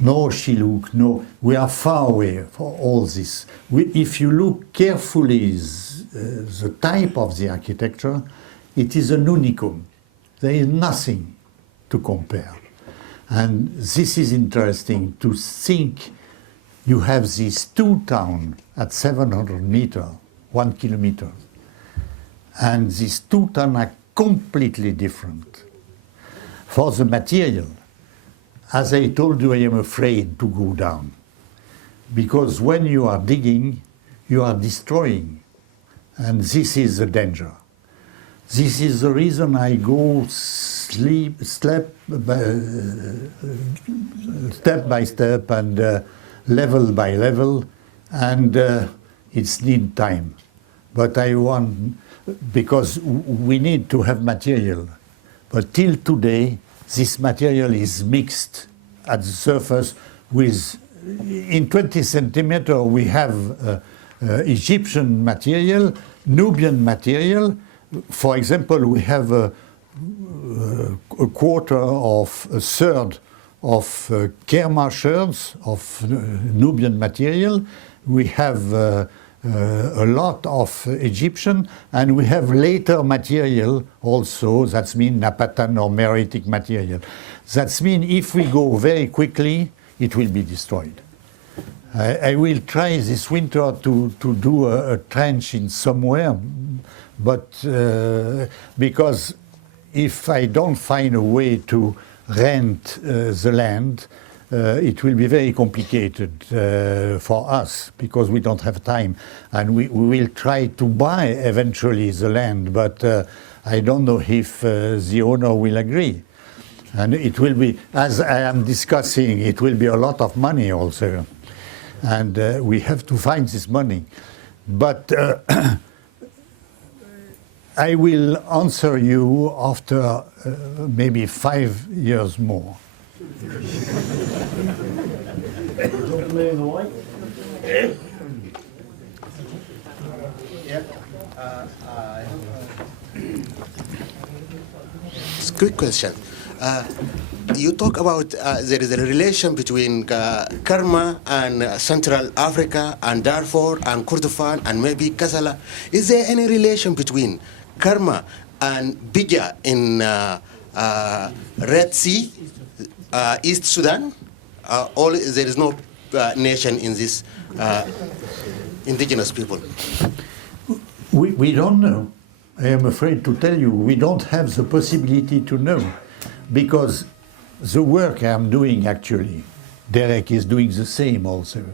No Shiluk, no. We are far away for all this. If you look carefully the type of the architecture, it is an unicum. There is nothing to compare. And this is interesting to think you have these two towns at 700 meters, 1 kilometer. And these two towns are completely different. For the material, as I told you, I am afraid to go down. Because when you are digging, you are destroying. And this is the danger. This is the reason I go step by step and level by level, and it's need time. But I want, because we need to have material. But till today, this material is mixed at the surface with, in 20 centimeters, we have Egyptian material, Nubian material, for example, we have a quarter of a third of Kerma sherds of Nubian material. We have a lot of Egyptian, and we have later material also. That means Napatan or Meroitic material. That means if we go very quickly, it will be destroyed. I will try this winter to do a trench in somewhere, but because if I don't find a way to rent the land, it will be very complicated for us because we don't have time, and we will try to buy eventually the land, but I don't know if the owner will agree. And it will be, as I am discussing, it will be a lot of money also. And we have to find this money. But I will answer you after maybe 5 years more. It's a quick question. You talk about there is a relation between Kerma and Central Africa and Darfur and Kordofan and maybe Kassala. Is there any relation between Kerma and Bija in Red Sea, East Sudan? Or there is no nation in this indigenous people? We don't know. I am afraid to tell you, we don't have the possibility to know, because the work I am doing actually, Derek is doing the same also,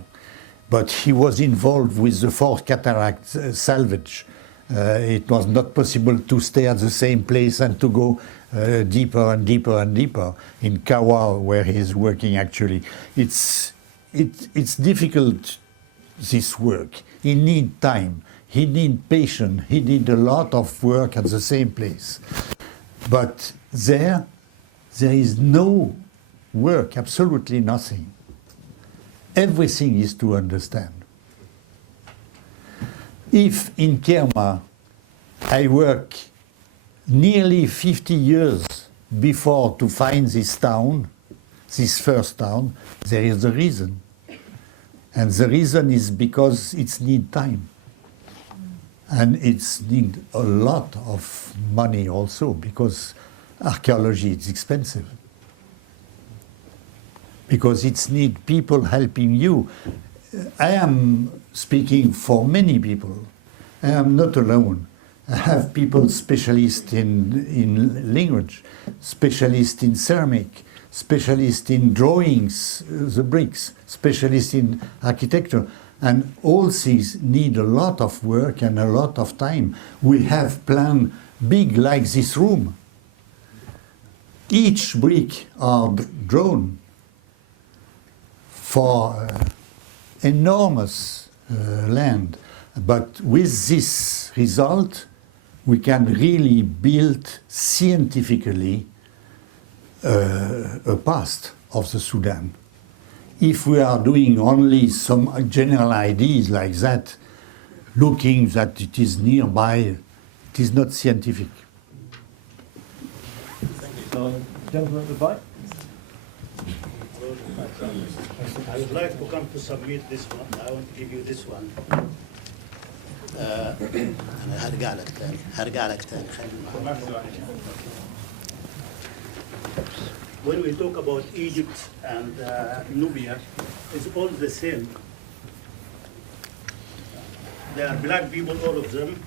but he was involved with the fourth cataract salvage. It was not possible to stay at the same place and to go deeper and deeper and deeper in Kawa, where he is working actually. It's difficult, this work. He needs time. He needs patience. He did a lot of work at the same place. But there is no work, absolutely nothing. Everything is to understand. If in Kerma I work nearly 50 years before to find this town, this first town, there is a reason. And the reason is because it needs time. And it needs a lot of money also, because archaeology is expensive. Because it needs people helping you. I am speaking for many people. I am not alone. I have people specialists in language, specialists in ceramic, specialists in drawings, the bricks, specialists in architecture. And all these need a lot of work and a lot of time. We have planned big like this room. Each brick are drawn for enormous land. But with this result, we can really build scientifically a past of the Sudan. If we are doing only some general ideas like that, looking that it is nearby, it is not scientific. Gentleman at the back. I would like to come to submit this one. I want to give you this one. When we talk about Egypt and Nubia, it's all the same. They are black people, all of them,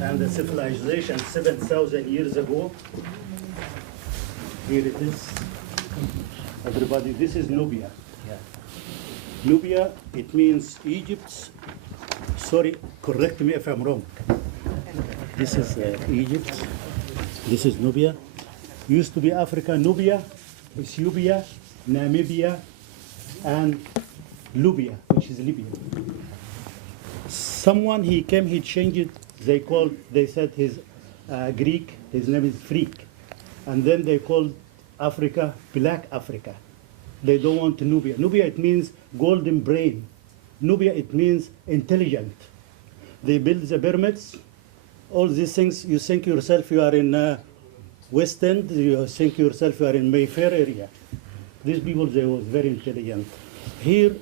and the civilization 7,000 years ago. Here it is. Everybody, this is Nubia. Nubia, it means Egypt. Sorry, correct me if I'm wrong. This is Egypt. This is Nubia. Used to be Africa, Nubia, Ethiopia, Namibia, and Libya, which is Libya. Someone, he came, he changed it. They said his Greek, his name is Freak. And then they called Africa, Black Africa. They don't want Nubia. Nubia, it means golden brain. Nubia, it means intelligent. They built the pyramids, all these things, you think yourself you are in West End, you think yourself you are in Mayfair area. These people, they were very intelligent. Here,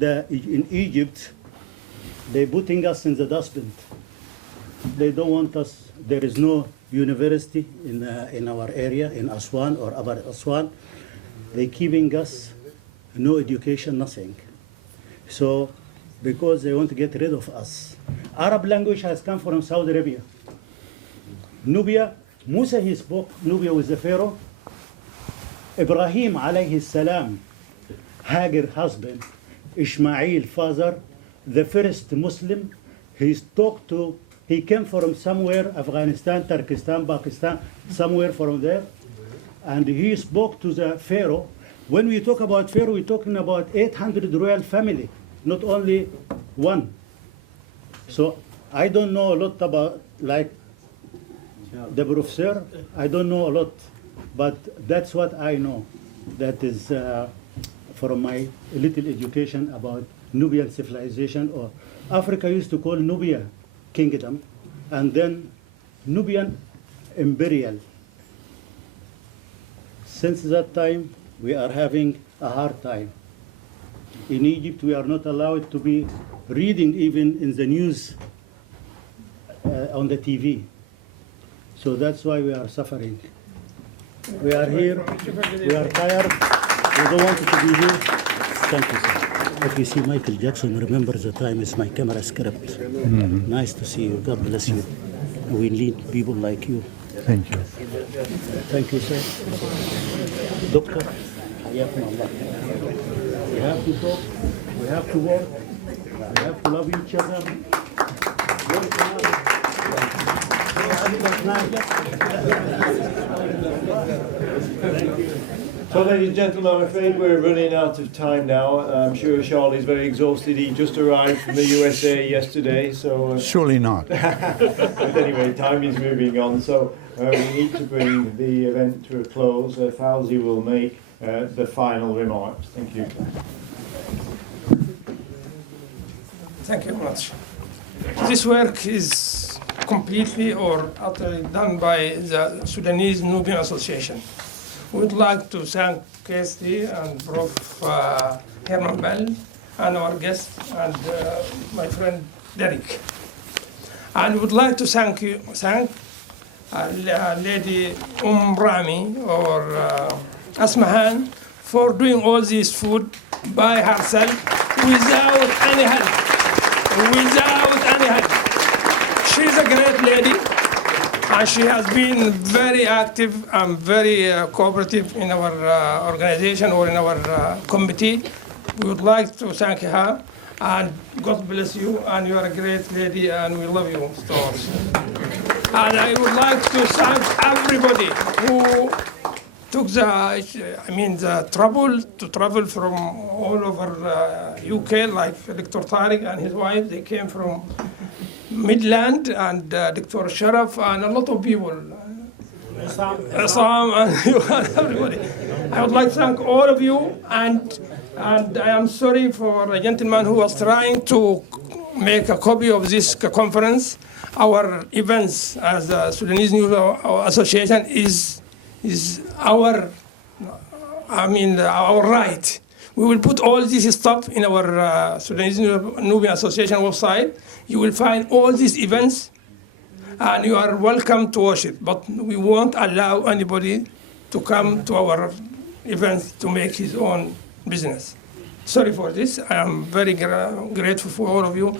in Egypt, they're putting us in the dustbin. They don't want us. There is no university in our area, in Aswan or Upper Aswan. They're keeping us, no education, nothing. So, because they want to get rid of us. Arab language has come from Saudi Arabia. Nubia, Musa, he spoke Nubia with the Pharaoh. Ibrahim alayhi salam, Hagar husband, Ishmael father, the first Muslim, he came from somewhere, Afghanistan, Turkestan, Pakistan, somewhere from there, and he spoke to the Pharaoh. When we talk about Pharaoh, we're talking about 800 royal family, not only one. So I don't know a lot about, like the Prof, I don't know a lot, but that's what I know. That is from my little education about Nubian civilization, or Africa used to call Nubia kingdom, and then Nubian imperial. Since that time, we are having a hard time. In Egypt, we are not allowed to be reading even in the news on the TV. So that's why we are suffering. We are here, we are tired, we don't want to be here. Thank you, sir. If you see Michael Jackson, remember the time is my camera script. Nice to see you, God bless you. We need people like you. Thank you. Thank you, sir. Doctor, حياكم الله. We have to talk, we have to work, we have to love each other. Work hard. So, ladies and gentlemen, I'm afraid we're running out of time now. I'm sure Charlie's very exhausted. He just arrived from the USA yesterday, so... Surely not. But anyway, time is moving on, so we need to bring the event to a close. Fauzi will make the final remarks. Thank you. Thank you very much. This work is completely or utterly done by the Sudanese Nubian Association. We would like to thank KSD and Prof. Kerma and our guest and my friend Derek. And we would like to thank Lady Rami or Asmahan for doing all this food by herself without any help. She's a great lady, and she has been very active and very cooperative in our organization or in our committee. We would like to thank her, and God bless you, and you are a great lady, and we love you so much. And I would like to thank everybody who took the trouble to travel from all over UK, like Dr. Tariq and his wife. They came from Midland, and Dr. Sharaf, and a lot of people. Assam and everybody. I would like to thank all of you, and I am sorry for a gentleman who was trying to make a copy of this conference. Our events as the Sudanese News Association is our right. We will put all this stuff in our Sudanese Nubian Association website. You will find all these events, and you are welcome to watch it. But we won't allow anybody to come to our events to make his own business. Sorry for this. I am very grateful for all of you.